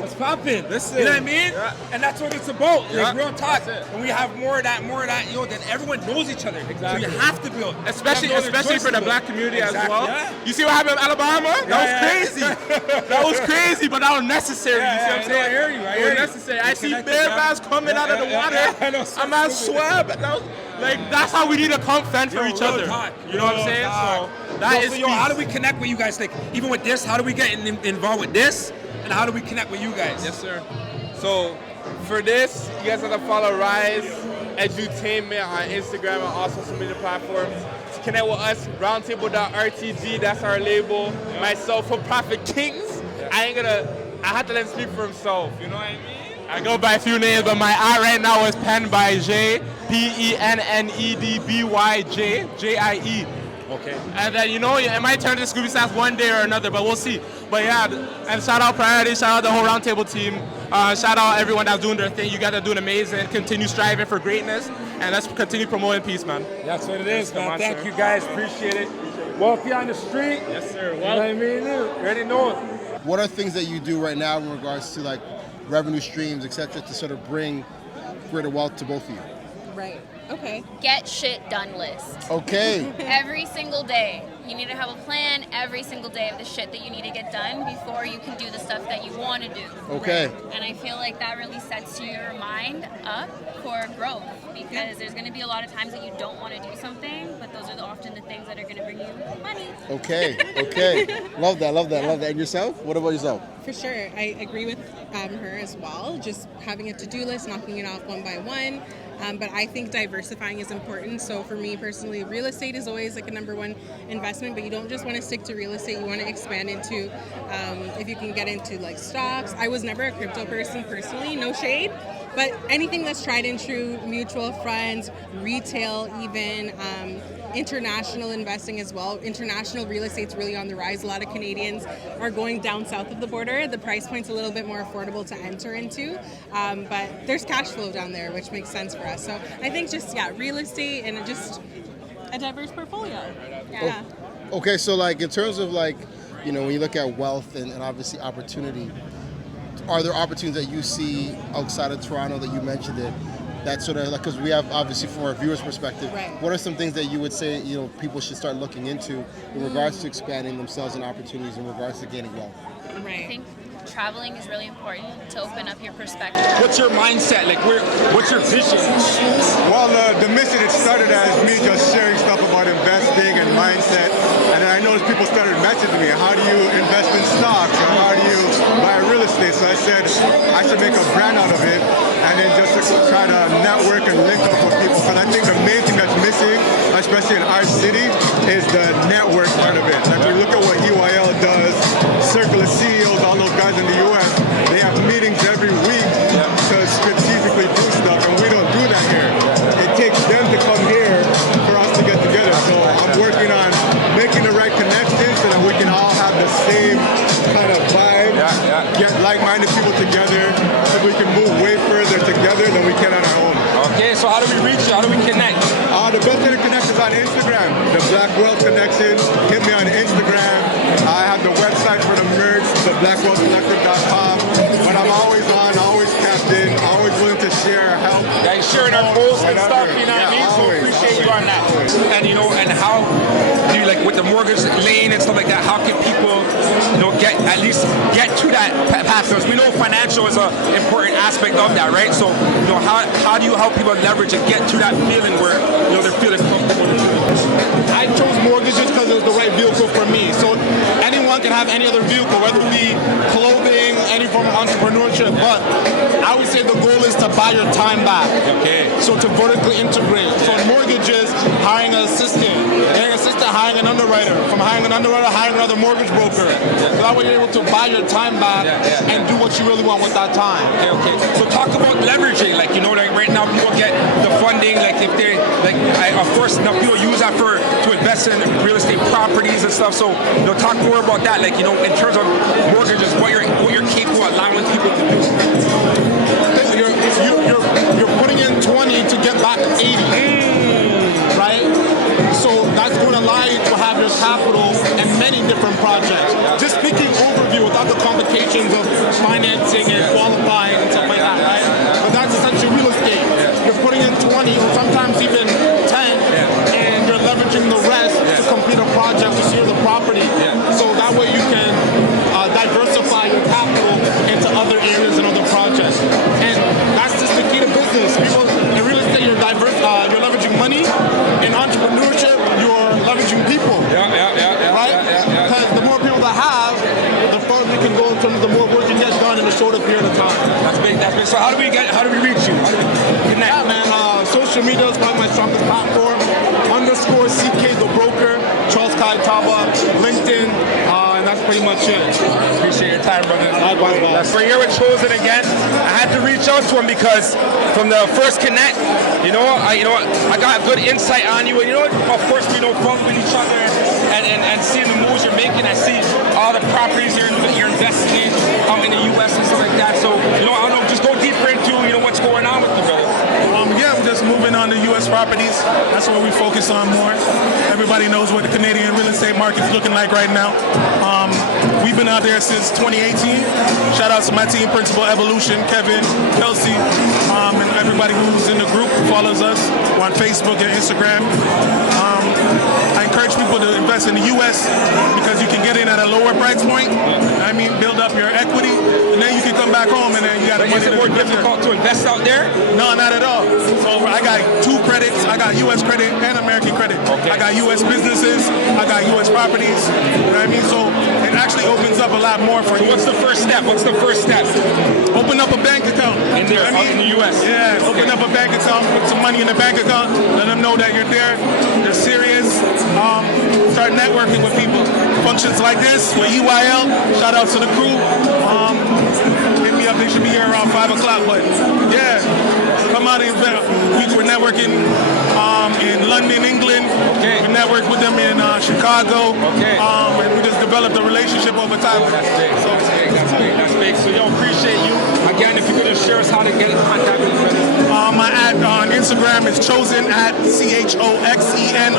what's poppin'? Listen. You know what I mean? Yeah. And that's what it's about. Yeah. Like real talk. That's it. And we have more of that, then everyone knows each other. Exactly. So you have to build. Especially for the black community as well. Yeah. You see what happened in Alabama? That was crazy. That was crazy, but that was necessary. You see what I'm saying? I hear you. It was necessary. I see bear bass coming out of the water. I'm at swab. That's how we need to come fend for each other. You know what I'm saying? So that is. How do we connect with you guys? Like even with this, how do we get involved with this? And how do we connect with you guys? Yes, sir. So For this, you guys have to follow Rise Edutainment on Instagram and all social media platforms. To connect with us, roundtable.rtg, that's our label. Myself, For Profit Kings. I have to let him speak for himself, you know what I mean? I go by a few names, but my art right now is penned by J, P-E-N-N-E-D-B-Y-J, J-I-E. Okay. And then, it might turn to Scooby Snacks one day or another, but we'll see. But yeah, and shout out Priority, shout out the whole Roundtable team, shout out everyone that's doing their thing. You guys are doing amazing. Continue striving for greatness, and let's continue promoting peace, man. That's what it is, man. Thank you guys, appreciate it. Wealthy on the street. Yes, sir. You know what I mean? You already know it. What are things that you do right now in regards to like revenue streams, etc., to sort of bring greater wealth to both of you? Right. Okay. Get shit done list. Okay. Every single day. You need to have a plan every single day of the shit that you need to get done before you can do the stuff that you want to do. Okay. And I feel like that really sets your mind up for growth because there's going to be a lot of times that you don't want to do something, but those are often the things that are going to bring you money. Okay. Love that. And yourself? What about yourself? For sure. I agree with her as well. Just having a to-do list, knocking it off one by one. But I think diversifying is important. So for me personally, real estate is always like a number one investment, but you don't just want to stick to real estate. You want to expand into, if you can get into like stocks. I was never a crypto person personally, no shade, but anything that's tried and true, mutual funds, retail even, international investing as well. International real estate's really on the rise. A lot of Canadians are going down south of the border. The price point's a little bit more affordable to enter into, but there's cash flow down there, which makes sense for us. So I think just, real estate and just a diverse portfolio. Yeah. Okay, so like in terms of like, when you look at wealth and obviously opportunity, are there opportunities that you see outside of Toronto that you mentioned it? That sort of like, because we have obviously from our viewers' perspective, what are some things that you would say people should start looking into in regards to expanding themselves and opportunities in regards to gaining wealth? I think traveling is really important to open up your perspective. What's your mindset? Like, what's your vision? Well, the mission, it started as me just sharing stuff about investing and mindset. And then I noticed people started messaging me, how do you invest in stocks? Or how do you buy real estate? So I said, I should make a brand out of it. And then just to try to network and link up with people. Because I think the main thing that's missing, especially in our city, is the network part of it. Like, we look at what EYL does, Circle of CEOs, all those guys in the US, they have meetings every week to strategically do stuff, and we don't do that here. It takes them to come here for us to get together. So I'm working on making the right connections so that we can all have the same kind of vibe, get like-minded people together, so we can move way further together than we can on our own. Okay, so how do we reach you? How do we connect? The best way to connect is on Instagram, the Black Wealth Connection. Hit me on Instagram. I have the website for the merch, theblackwellcollective.com. But I'm always on, always tapped in, always willing to share, help. Yeah, you're sharing our posts and stuff, you know what I mean? So appreciate you on that. And and how do maybe like with the mortgage lane and stuff like that, how can people, get to that path? Because we know financial is an important aspect of that, right? So, how do you help people leverage and get to that feeling where, they're feeling comfortable to do this? I chose mortgages because it was the right vehicle for me. So anyone can have any other vehicle, whether it be clothing, any form of entrepreneurship, but I would say the goal is to buy your time back. Okay. So to vertically integrate. So in mortgages, hiring an assistant, hiring an underwriter, from hiring an underwriter, hiring another mortgage broker. So that way you're able to buy your time back and do what you really want with that time. Okay. So talk about leveraging, like right now people get the funding, like if they, of course, now people use that to invest in real estate properties and stuff. So talk more about that, like in terms of mortgages, what you're capable of allowing people to do. You're putting in 20 to get back 80, right? So that's going to allow you to have your capital in many different projects. Just speaking overview without the complications of financing and qualifying and stuff like that, right? But that's essentially real estate. You're putting in 20, sometimes even 10, and you're leveraging the rest to complete a project to secure the property. So that way you can diversify your capital into other areas and other projects. And that's just the key to business. People in real estate, you're leveraging money. In entrepreneurship, you're leveraging people. Right? Because the more people that have, the further you can go in terms of the more work you get done in a shorter period of time. That's big. So how do we reach you? How do we connect? Yeah, man. Social media is probably my strongest platform. _CK the broker, Charles Kaitaba, LinkedIn, and that's pretty much it. Appreciate your time, brother. Likewise, boss. We're here with Chosen again. I had to reach out to him because from the first connect, I got a good insight on you, and of course we following each other and seeing the moves you're making. I see all the properties you're investing in out in the U.S. and stuff like that. So I don't know, just go deeper into what's going on with the brother. I'm just moving on to U.S. properties. That's what we focus on more. Everybody knows what the Canadian real estate market's looking like right now. We've been out there since 2018. Shout out to my team, Principal Evolution, Kevin, Kelsey, and everybody who's in the group who follows us on Facebook and Instagram. I encourage people to invest in the U.S. because you can get in at a lower price point. Build up your equity, and then you can come back home and then you got to Is it more difficult to invest out there? No, not at all. So I got 2 credits. I got U.S. credit and American credit. I got U.S. businesses. I got U.S. properties. You know what I mean? So it actually opens up a lot more for you. What's the first step? Open up a bank account. In there, in the U.S. Yeah, open up a bank account, put some money in the bank account, let them know that you're there, you're serious. Start networking with people. Functions like this with EYL. Shout out to the crew. Hit me up. They should be here around 5 o'clock. But yeah, come out and we're networking in London, England. We network with them in Chicago. And we just developed a relationship over time. That's big. That's big. So appreciate you. Again, if you could share us how to get in contact with you. My ad on Instagram is chosen at CHOXEN_,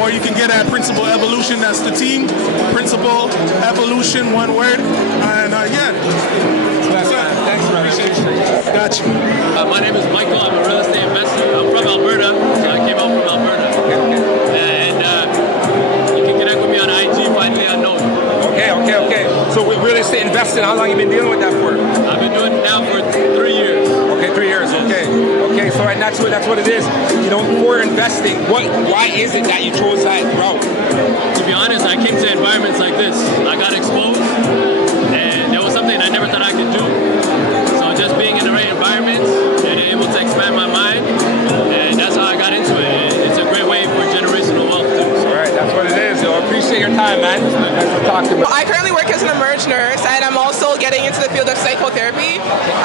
or you can get at Principal Evolution. That's the team. Principal Evolution, one word. And thanks, brother. Got you. My name is Michael. I'm a real estate investor. I'm from Alberta. So I came out from Alberta. And you can connect with me on IG, find me unknown. Okay. So with real estate investing, how long have you been dealing with that for? I've been doing it now for 3 years. Okay, 3 years. Okay. So that's what it is. For investing, why is it that you chose that route? To be honest, I came to environments like this. I got exposed, and there was something I never thought I could do. So just being in the right environments and able to expand my mind, and that's how I got into it. It's a great way for generational wealth too. All right, that's what it is. I appreciate your time, man. Thanks for talking. Well, I currently work as an emerge nurse, and I'm also getting into the field of psychotherapy.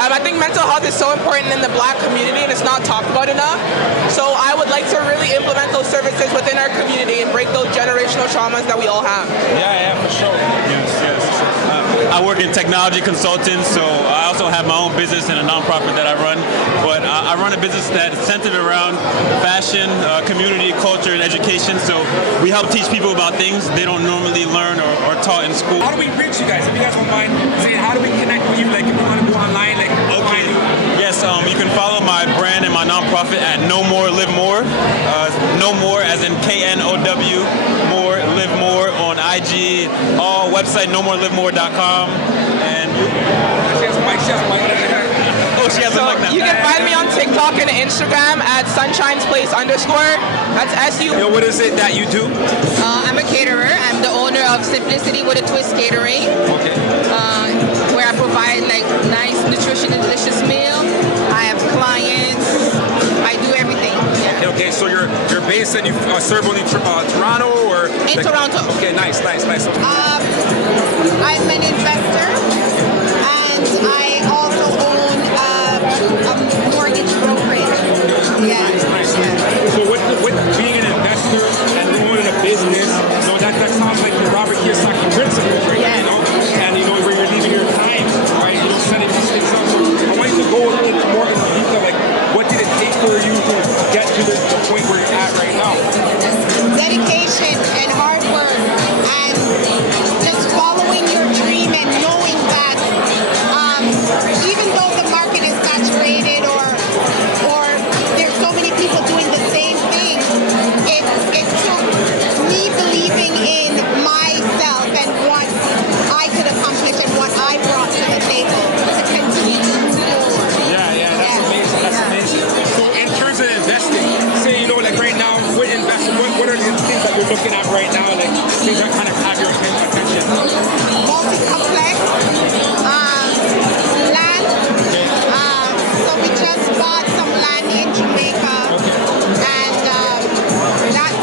I think mental health is so important in the Black community, and it's not talked about enough. So I would like to really implement those services within our community and break those generational traumas that we all have. Yeah, for sure. Yes. I work in technology consulting, so I also have my own business and a nonprofit that I run. But I run a business that's centered around fashion, community, culture, and education. So we help teach people about things they don't normally learn or taught in school. How do we reach you guys? If you guys don't mind saying, how do we connect with you? Like, if you want to go online, Yes, you can follow my brand and my nonprofit at No More Live More. Know More, as in KNOW, more, live more on IG, all website knowmorelivemore.com. And she has a mic now. You can find me on TikTok and Instagram at sunshinesplace_. That's SU. Yo, what is it that you do? I'm a caterer. I'm the owner of Simplicity with a Twist Catering. Okay. Where I provide like nice, nutritious, and delicious meal. I have clients. I do everything. Yeah. Okay, so you're based and you serve only Toronto or? In Toronto. Okay, nice. I'm an investor, and I also own a mortgage brokerage. Yeah. Nice. So with being an investor and owning a business, so that sounds like the Robert Kiyosaki principles, right? Yes. You know, and where you're leaving your time, right? Setting these things up. So I want you to go into more into detail, like what did it take for you to get to the point where you're at right now? Dedication and hard work, and just following your dream and knowing that even though the market is saturated or there's so many people doing the same thing, it took me believing in myself and what I could accomplish and what I brought to the table to continue to move forward. Yeah, that's amazing. That's amazing. So in terms of investing, say like right now, what are the things that you're looking at right now, like things that kind of have your attention? Multi-complex, land. So we just bought some land in Jamaica, and that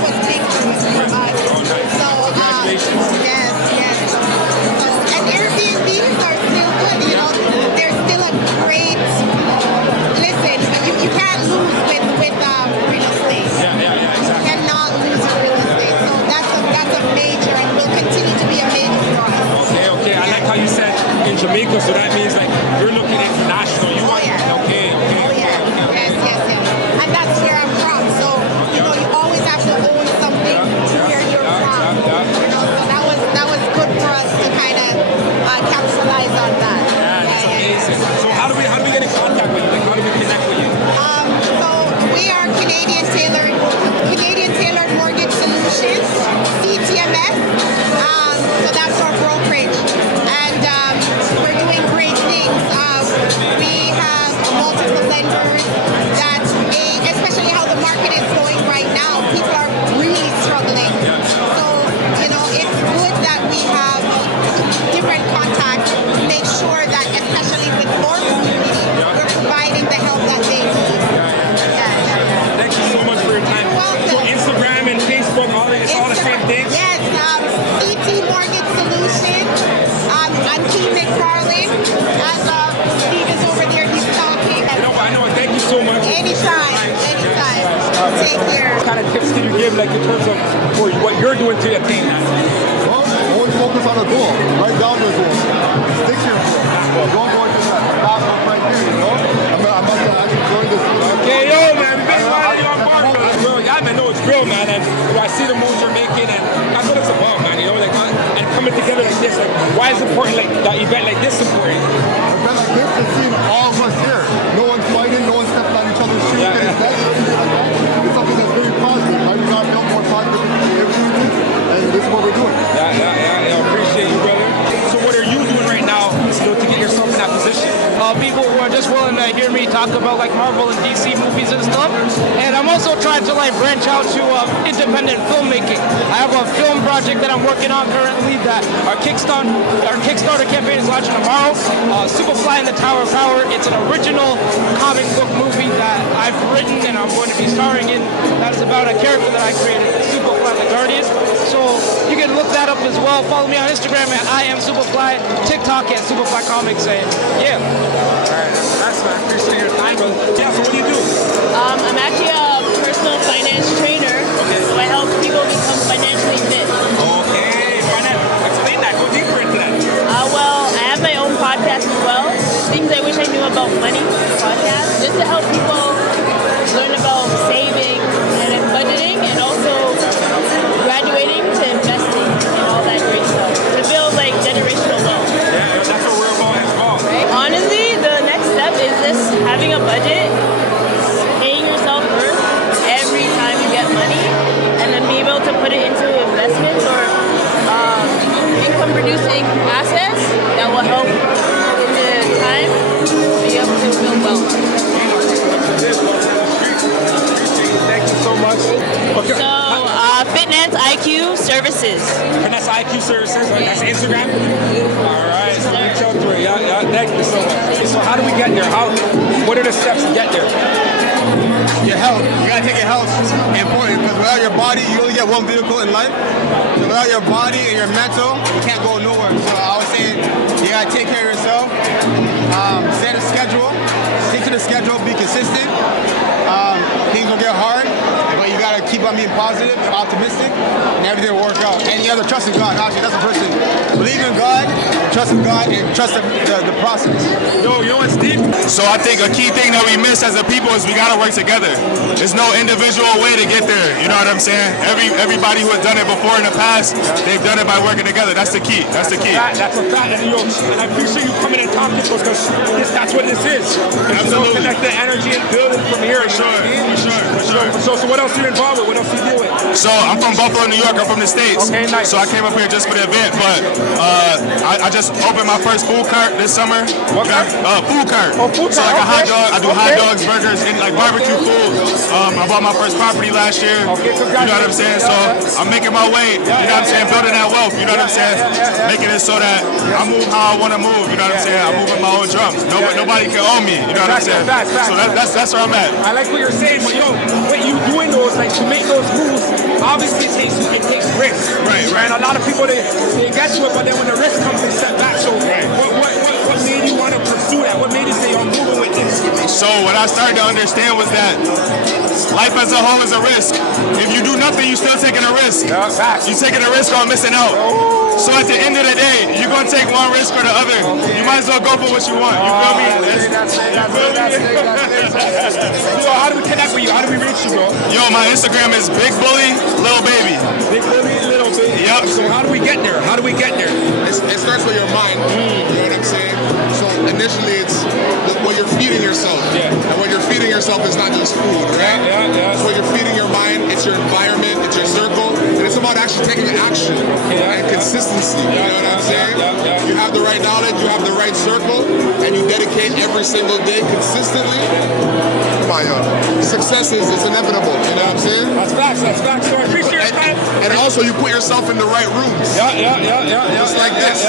was big for us. So yes. So and Airbnbs are still good. They're still a great. Listen, you can't lose with real estate. Yeah, exactly. You cannot lose with real estate. So that's a major, and will continue to be a major for us. Okay. I like how you said in Jamaica, so that means like you're looking international. You want okay. Yes. And that's where I'm from. So you always have to own something where you're from. So that was good for us to kind of capitalize on that. Yeah, that's amazing. So how do we get in contact with you? Like how do we connect with you? So we are Canadian Tailored Mortgage Solutions, CTMS. So that's our brokerage, and we're doing great things. We have multiple lenders that, especially how the market is going right now, people are really struggling. So it's good that we have different contacts to make sure that, especially with our community, we're providing the help that they need. Thank you so much for your time. So Instagram and Facebook, it's all the same thing? Yes, CT Mortgage Solutions. I'm Key McFarlane. As Steve is over there, he's talking. I know. Thank you so much. Anytime. Take care. What kind of tips did you give, like in terms of for what you're doing to attain that? Well, always focus on the goal. Write down your goal. Stick to your goal. Don't go into that. Stop right here, I'm about to actually join this. Okay, yo, man. We've been finding you on bar, bro. Yeah, man, no, it's real, man. And I see the moves you're making, and that's what it's about, man. And coming together like this. Like, why is it important? Like that event like this important? An event like this is seeing all of us here. No one's fighting. No one's stepping on each other's shoes. It's something that's very positive. Right? We got to build more positive experiences, and this is what we're doing. Yeah. I appreciate you, brother. So what are you doing right now to get yourself in that position? People who are just willing to hear me talk about like Marvel and DC movies and stuff. And I'm also trying to branch out to independent filmmaking. I have a film project that I'm working on currently that our Kickstarter campaign is launching tomorrow. Superfly and the Tower of Power. It's an original comic book movie that I've written and I'm going to be starring in. That is about a character that I created, Superfly the Guardian. So you can look that up as well. Follow me on Instagram at I am Superfly, TikTok at Superfly Comics, and yeah. Alright, that's man. I appreciate your time, brother. Yeah, so what do you do? I'm actually a personal finance trainer. Okay. So I help people become financially fit. Okay, explain that. Go deeper into that. Well, I have my own podcast as well. Things I wish I knew about money podcast, just to help people learn about saving and budgeting, and also graduating to investing and all that great stuff to build generational wealth. Yeah, that's what we're about as well. Right? Honestly, the next step is just having a budget, paying yourself first every time you get Services. Vanessa IQ Services, right? That's Instagram. All right, so reach out to her. Yeah, thank you so much. So how do we get there? What are the steps to get there? Your health. You gotta take your health important because without your body, you only get one vehicle in life. So without your body and your mental, you can't go nowhere. So I would say you gotta take care of yourself. Set a schedule. Stick to the schedule. Be consistent. Things will get hard, but you gotta keep on being positive, optimistic, and everything will work out. And you have to trust in God. Actually, that's the first thing. Believe in God, trust in God, and trust the process. Yo, you know what's deep? So I think a key thing that we miss as a people is we gotta work together. There's no individual way to get there. You know what I'm saying? Everybody who has done it before in the past, they've done it by working together. That's the key. That's the key. That's a fact. And I appreciate you coming and talking to us because that's what this is. Absolutely. Connect the energy and building from here. For sure. So what else are you involved with? What else are you doing? So I'm from Buffalo, New York. I'm from the States. Okay, nice. So I came up here just for the event, but I just opened my first food cart this summer. What cart? Food cart. Oh, food So cart. like a hot dog. I do hot dogs, burgers, and like barbecue food. I bought my first property last year. Okay, you know what I'm saying? So I'm making my way. You know what I'm saying? Building that wealth. You know what I'm saying? Making it so that I move how I want to move. You know what I'm saying? I move with my own drums. Nobody can own me. You know what I'm saying? So that's where I'm at. I like what you're saying, but what you doing those, like to make those moves, obviously it takes risk. Right. And a lot of people they get to it, but then when the risk comes, they step back. So what made you want to pursue that? What made you say I'm moving with this? So what I started to understand was that life as a whole is a risk. If you do nothing, you're still taking a risk. You're taking a risk on missing out. So at the end of the day, you're going to take one risk or the other. You might as well go for what you want. You feel me? So how do we connect with you? How do we reach you, bro? Yo, my Instagram is Big Bully Little Baby. Big Bully Little Baby. Yep. So how do we get there? How do we get there? It starts with your mind. You know what I'm saying? So initially it's what you're feeding yourself. Yeah. And what you're feeding yourself is not just food, right? Yeah. So you're feeding your mind, it's your environment, it's your circle, and it's about actually taking action and consistency. You know what I'm saying? You have the right knowledge, you have the right circle, and you dedicate every single day consistently. Come on, yo. Success is inevitable. You know what I'm saying? That's facts. So I appreciate your time. And also you put yourself in the right rooms. Yeah. Just like this.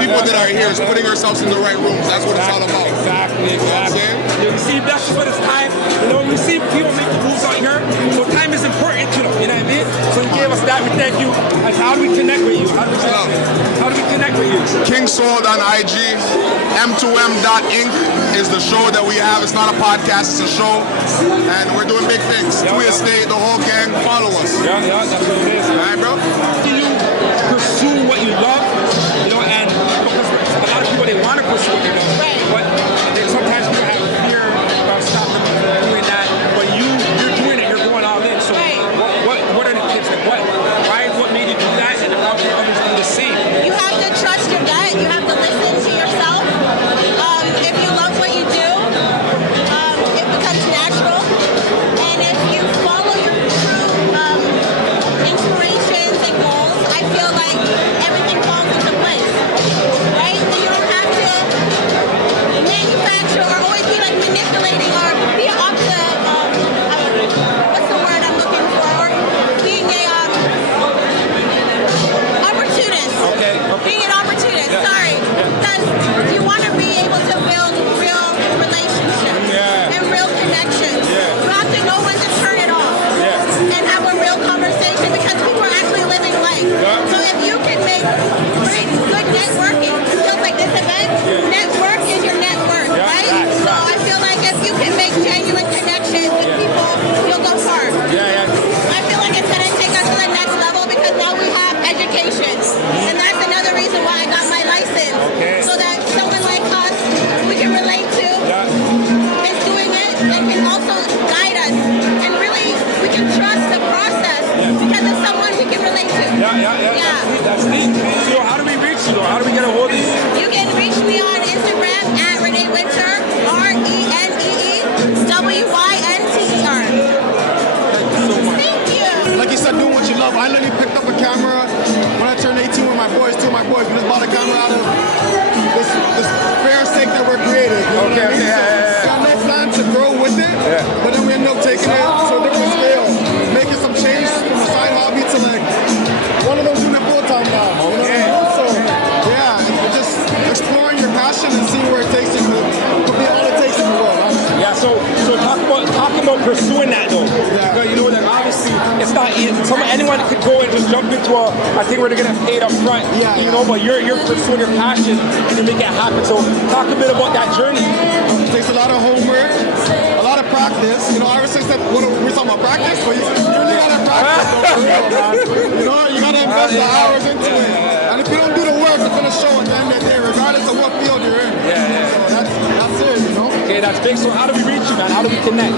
People that are here is putting ourselves in the right rooms. That's what it's all about. Exactly. You know what I'm saying? You see, that's what it's time. You see people make the moves out here. So time is important to them. You know what I mean? So you gave us that. We thank you. And how do we connect with you? How do we connect with you? King Sold on IG. M2M.Inc. is the show that we have. It's not a podcast, it's a show. And we're doing big things. We Estate, the whole gang, follow us. Yeah, that's what it is. All right, bro? Do you pursue what you love? And because a lot of people, they want to pursue what they love. But sometimes people have fear of stopping them from doing that. But you're doing it, you're going all in. So what are the tips? What made you do that? And how can others do the same? You have to trust your gut. You have to listen to yourself. If you love what you do, it becomes natural. And if you follow your true inspirations and goals, I feel like everything falls into place, right? So you don't have to manufacture or always be like manipulating or be off the, what's the word I'm looking for? Or being a opportunist. Okay. Being an opportunist, sorry. Because you want to be able to build real relationships and real connections. You have to know when to turn it off and have a real conversation because people are actually living life. So if you can bring good networking, feels like this event, network is your net worth, right? So I feel like if you can make genuine connections with people, you'll go far. I feel like it's going to take us to the next level because now we have education. And that's another reason why I got my license. So that someone like us, we can relate to, is doing it and can also guide us. And really, we can trust the process because it's someone we can relate to. That's neat. So how do we reach you? How do we get a hold of you? You can reach me on Instagram at Renee Winter, RENEEWYNTER. Thank you. Like you said, doing what you love. I literally picked up a camera when I turned 18 with my boys. Two of my boys, we just bought a camera out of this fair sake that we're creating. You know what I mean? So got no plan to grow with it, but then we ended up taking it to a different scale, making some change from a side hobby to like one of those anyone could go and just jump into a thing where they're gonna pay it up front. You know, but you're pursuing your passion and you make it happen. So talk a bit about that journey. It takes a lot of homework, a lot of practice. You know, I always say that we're talking about practice, but you really gotta practice. You know, you gotta invest the hours into it. And if you don't do the work, it's gonna show at the end of the day, regardless of what field you're in. So that's it, you know. Okay, that's big. So how do we reach you, man? How do we connect?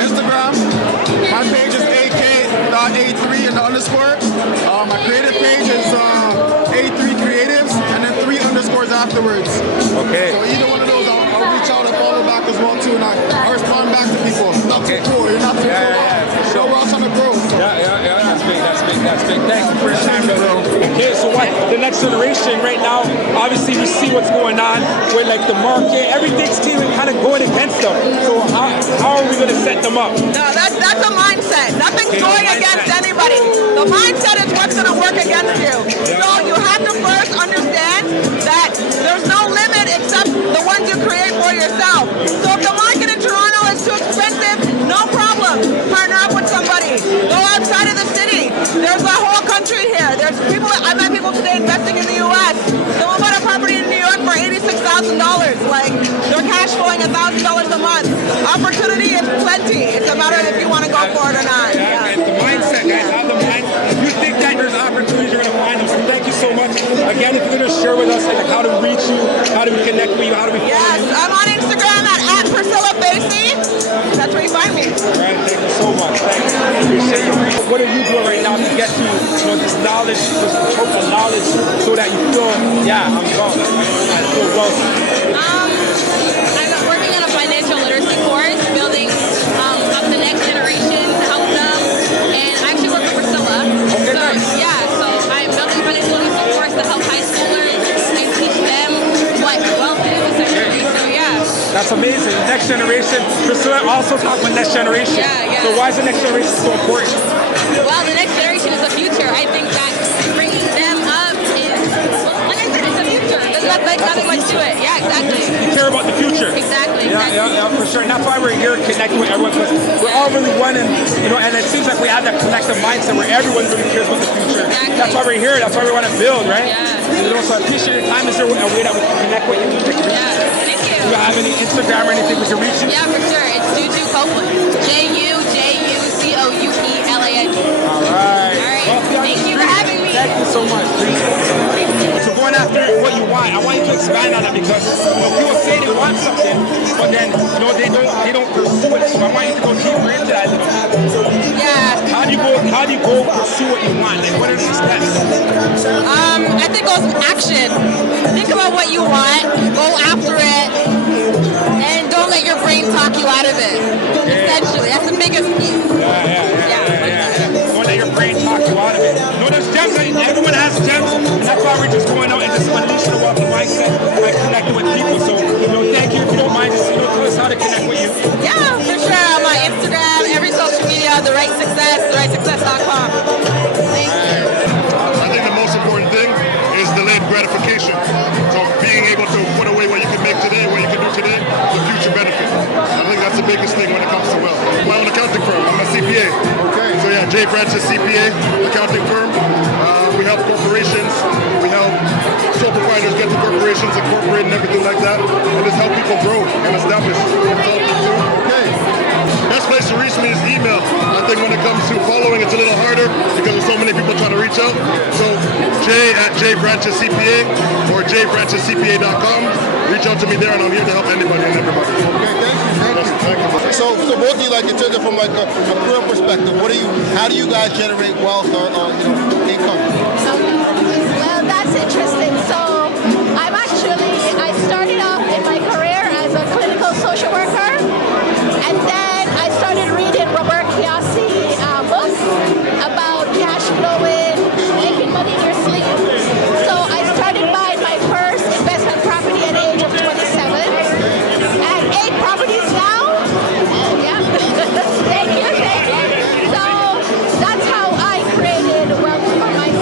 Instagram. My page is ak.a3 and the underscore. My creative page is A3 Creatives and then 3 underscores afterwards. Okay. So either one of those, I'll reach out and follow back as well too, and I respond back to people. Not too cool. You're not too cool. So we're all trying to grow. So. Yeah. That's big. Thanks for your time, bro. Okay, so what the next generation right now? Obviously, we see what's going on with like the market. Everything's kind of going against them. So how are we going to set them up? No, that's a mindset. Nothing's going against anybody. The mindset is what's going to work against you. So you have to first understand that there's no limit except the ones you create for yourself. So if the market in Toronto is too expensive, no problem. Partner up with somebody. Go outside of the city. There's a whole country here. There's people. I met people today investing in the U.S. Someone bought a property in New York for $86,000. Like they're cash flowing $1,000 a month. Opportunity is plenty. It's a matter of if you want to go for it or not. The mindset, guys. Have the mind. You think that there's opportunities, you're going to find them. So thank you so much. Again, if you're going to share with us like how to reach you, how do we connect with you, how do we find you? I'm on Instagram at Priscilla Basie. That's where you find me. All right, thank you so much. Thank you. I appreciate you. What are you doing right now to get to this knowledge, this total knowledge, so that you feel, I'm wealthy. I feel wealthy. I'm working on a financial literacy course, building up the next generation to help them. And I actually work with Priscilla. Okay, nice. So I'm building a financial literacy course to help high schoolers and teach them what wealth is, essentially. So That's amazing. Next generation. Priscilla also talk about next generation. Yeah. So why is the next generation so important? Well, the next generation is the future. I think that bringing them up is, like I said, it's the future. There's nothing much to it. Yeah, exactly. You care about the future. Exactly. Yeah, for sure. And that's why we're here connecting with everyone, because we're all really one, and and it seems like we have that collective mindset where everyone really cares about the future. Exactly. That's why we're here. That's why we want to build, right? Yeah. So I appreciate your time. Is there a way that we can connect with you? Thank you. Do you have any Instagram or anything we can reach you? Yeah, for sure. It's Juju Copeland. JUJUCOUPLAND. All right. Well, thank you for having me. Thank you so much. So going after what you want, I want you to expand on it, because people say they want something, but then they don't pursue it. So I want you to go deeper into that a little bit. Yeah. How do you go pursue what you want? Like, what are the steps? I think it goes with action. Think about what you want, go after it, and don't let your brain talk you out of it. Essentially, that's the biggest piece. Don't let your brain talk you out of it. There's gems. Everyone has gems, and that's why we're just going out and just unleashing the wealthy mindset by connecting with people. So, thank you. If you don't mind, just tell us how to connect with you. Yeah, for sure. I'm on Instagram, every social media, The Right Success, therightsuccess.com. Thank you. I think the most important thing is delayed gratification. So being able to put away what you can make today, what you can do today, for future benefit. I think that's the biggest thing when it comes to wealth. My own accounting firm, I'm a CPA. Okay. So J Branch's CPA, accounting firm. We help corporations, we help sole proprietors get to corporations, incorporate and everything like that, and just help people grow and establish. Okay. Best place to reach me is email. I think when it comes to following, it's a little harder because there's so many people trying to reach out. So j@jbranchescpa or jbranchescpa.com. Reach out to me there, and I'm here to help anybody and everybody. Okay, thank you. So both of you, like, in terms of from like a career perspective, how do you guys generate wealth or income? Well, that's interesting. So I started off in my career as a clinical social worker, and then I started reading Robert Kiyosaki books about cash flowing, making money in your sleep. So I started buying my first investment property at the age of 27, and 8 properties now. Yeah. Thank you. So that's how I created wealth for myself.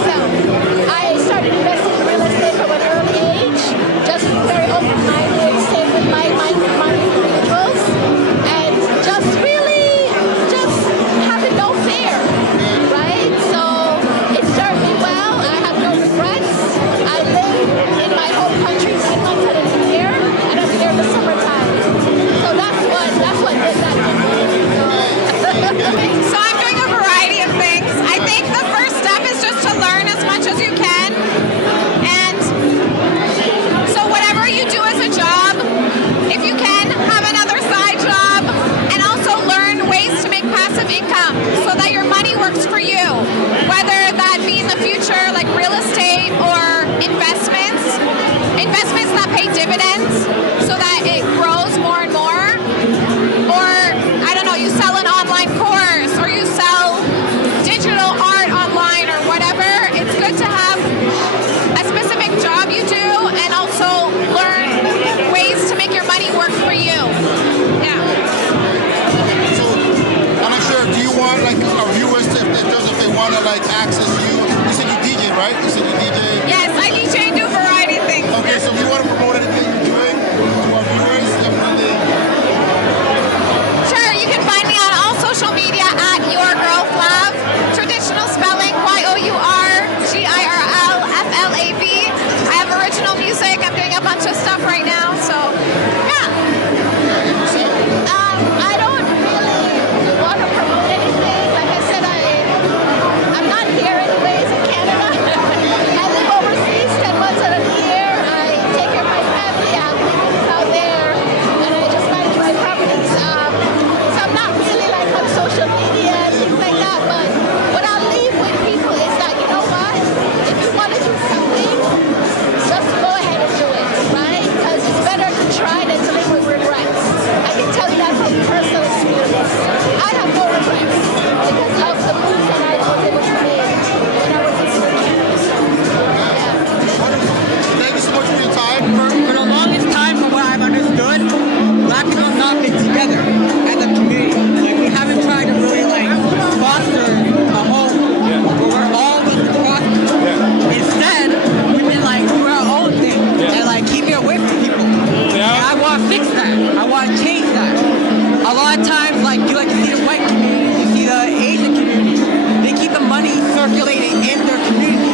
want to like access you, you said you DJ, right? You said you DJ. Yes, I DJ and do a variety of things. Okay, so if you want to promote anything you're doing to our viewers, definitely. Sure, you can find me on all social media at YourGirlFlav. Traditional spelling YOURGIRLFLAV. I have original music. I'm doing a bunch of stuff right now, so yeah. I don't really want to promote anything. Like I said, I'm not here anyways in Canada. I live overseas 10 months out of the year. I take care of my family. I have business out there, and I just manage my properties. So I'm not really like on social media and things like that. But what I'll leave with people is that, you know what? If you want to do something, just go ahead and do it, right? Because it's better to try than to live with regrets. I can tell you that from personal experience. I have no regrets because of the moves that I was able to make when I was in Canada. So, yeah. Thank you so much for your time. For the longest time, from what I've understood, Black people have not been together as a community. Like we haven't tried to really like foster a home where we're all going to prosper. Instead, we've been like doing our own thing and like keeping away from people. And I want to fix that. I want to change that. A lot of times, like you see the white community, you see the Asian community, they keep the money circulating in their community,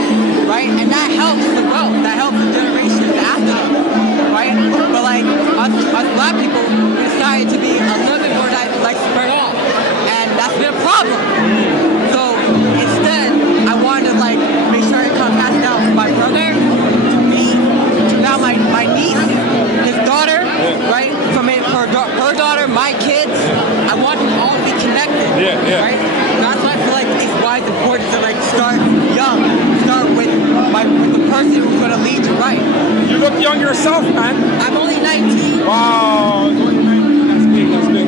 right? And that helps the wealth. That helps the generations after them, right? But like us Black people, we decided to be a little bit more like spread out, and that's been a problem. So instead, I wanted to like make sure it comes passed down from my brother to me, to now my niece, his daughter, right? From her daughter, my kids. I want them all to be connected, right? That's why I feel like it's why it's important to like start young, start with the person who's gonna lead you right. You look young yourself, man. I'm only 19. Wow, it's only 19. That's big. That's big.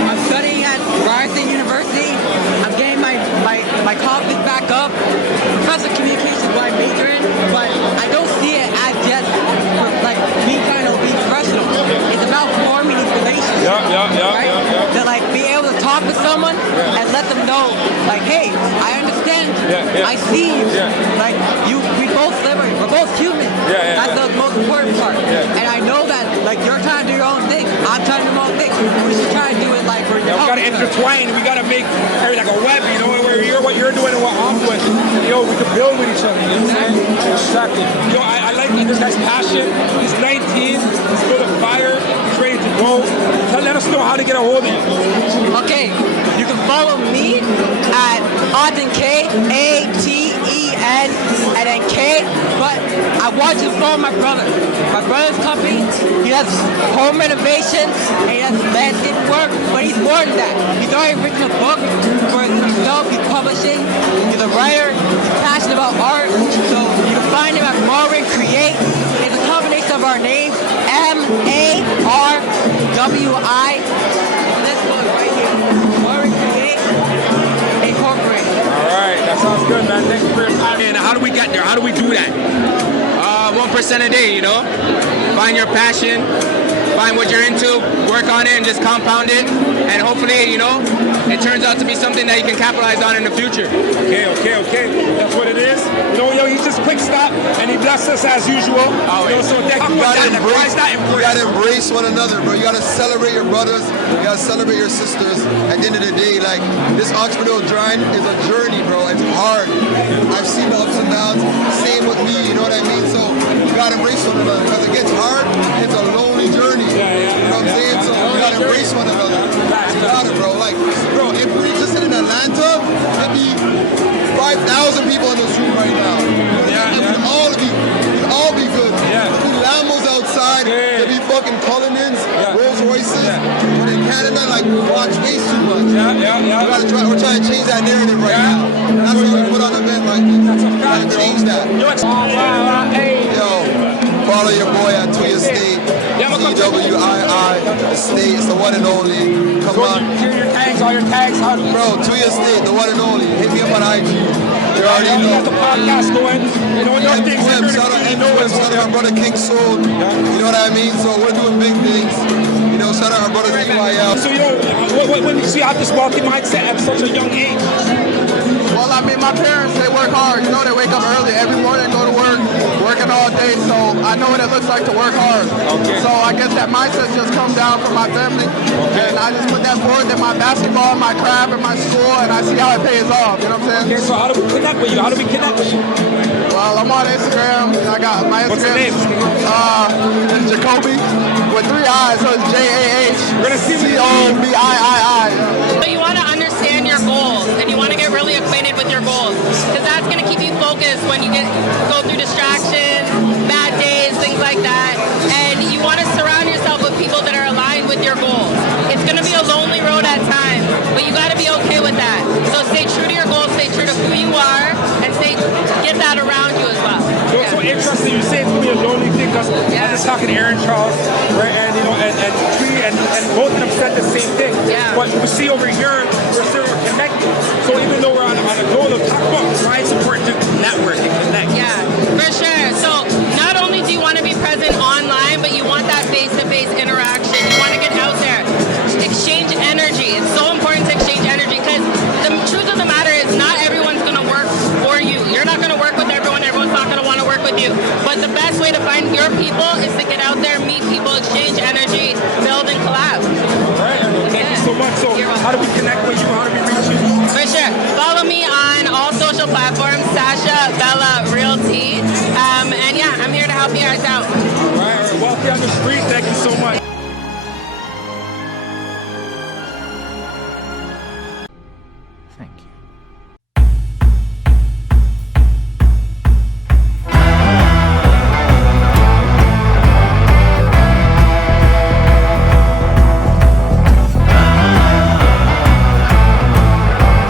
I'm studying at Ryerson University. I'm getting my confidence back up. Professional communication is what I major in, but I don't see it as just like me trying to be professional. It's about forming these relationships. Right? To like be able to talk to someone and let them know, like, hey, I understand. I see you. Like we both live. We're both human. That's the most important part. And I know that like you're trying to do your own thing. I'm trying to do my own thing. We should try to do it like we're. We gotta intertwine. We gotta make like a web. You know, where what you're doing and what I'm doing. Yo, we can build with each other. You know what I'm saying? Exactly. Yo, I like this guy's passion. He's 19. He's full of fire. He's ready to go. Let us know how to get a hold of you. Okay, you can follow me at Aten K, ATEN, and then K. But I want you to follow my brother. My brother's company. He does home renovations and he does landscape work. But he's more than that. He's already written a book for himself. He's publishing. He's a writer. He's passionate about art. So you can find him at Marvin Create. It's a combination of our names, MARWI. This one right here, Marvin Create Incorporated. All right, that sounds good, man. Thank you for your time. And how do we get there? How do we do that? 1% a day, you know? Find your passion, find what you're into, work on it, and just compound it. And hopefully, you know, it turns out to be something that you can capitalize on in the future. Okay. That's what it is. You know, he's just quick stop, and he blessed us as usual. Always. You know, so You gotta embrace one another, bro. You gotta celebrate your brothers. You gotta celebrate your sisters. At the end of the day, like, this entrepreneurial grind is a journey, bro. It's hard. I've seen the ups and downs. Same with me, you know what I mean? So you gotta embrace one another. Because it gets hard, it's a lonely journey. You know what I'm saying? So you gotta embrace one another. You gotta, bro. Like, bro, if we just in Atlanta, it'd be 5,000 people in this room right now. We'd all be good. There'd be Lambos outside, there'd be fucking Cullinans, Rolls Royces. But in Canada, like, we watch waste too much. We're trying to change that narrative right now. That's why we put on an event like this. We're trying to change that. Yo, follow your boy at Tuya State. TWII State. It's the one and only. Come on. All your tags. Bro, Tuya State, the one and only. Hit me up on IG. You already know. Got the podcast going. You know, shout out our brother King Soul. You know what I mean? So we're doing big things. You know, shout out our brothers EYL. So, when you see how this market mindset at such a young age? Well, I mean, my parents, they work hard. You know, they wake up early every morning, go to work, working all day. So I know what it looks like to work hard. Okay. So I guess that mindset just comes down from my family. And I just put that forward in my basketball, my craft, and my school, and I see how it pays off. You know what I'm saying? Okay, so how do we connect with you? How do we connect with you? Well, I'm on Instagram. I got my Instagram. What's your name? It's Jacoby with 3 I's, so it's JAHCOBIII. So you want to understand your goals, and you want to get really acquainted with your goals, because that's going to keep you focused when you go through distractions, bad days, things like that. And you want to surround yourself with people that are aligned with your goals. It's going to be a lonely road at times, but you got to be okay with that. So stay true to your goals, stay true to who you are, and get that around you as well. So interesting. You say it's gonna be a lonely thing because I was talking to Aaron Charles, right? And you know, and both of them said the same thing. Yeah. But we see over here, we're connected. So even though we're on a goal of talk about why it's important to network and connect. Yeah, for sure. So not only do you want to be present online, but you want that face-to-face interaction. You want to get out there, exchange energy. It's so important to exchange energy because the truth of the matter is not everyone's going to work for you. You're not going to work with everyone. Everyone's not going to want to work with you. But the best way to find your people is to get out there, meet people, exchange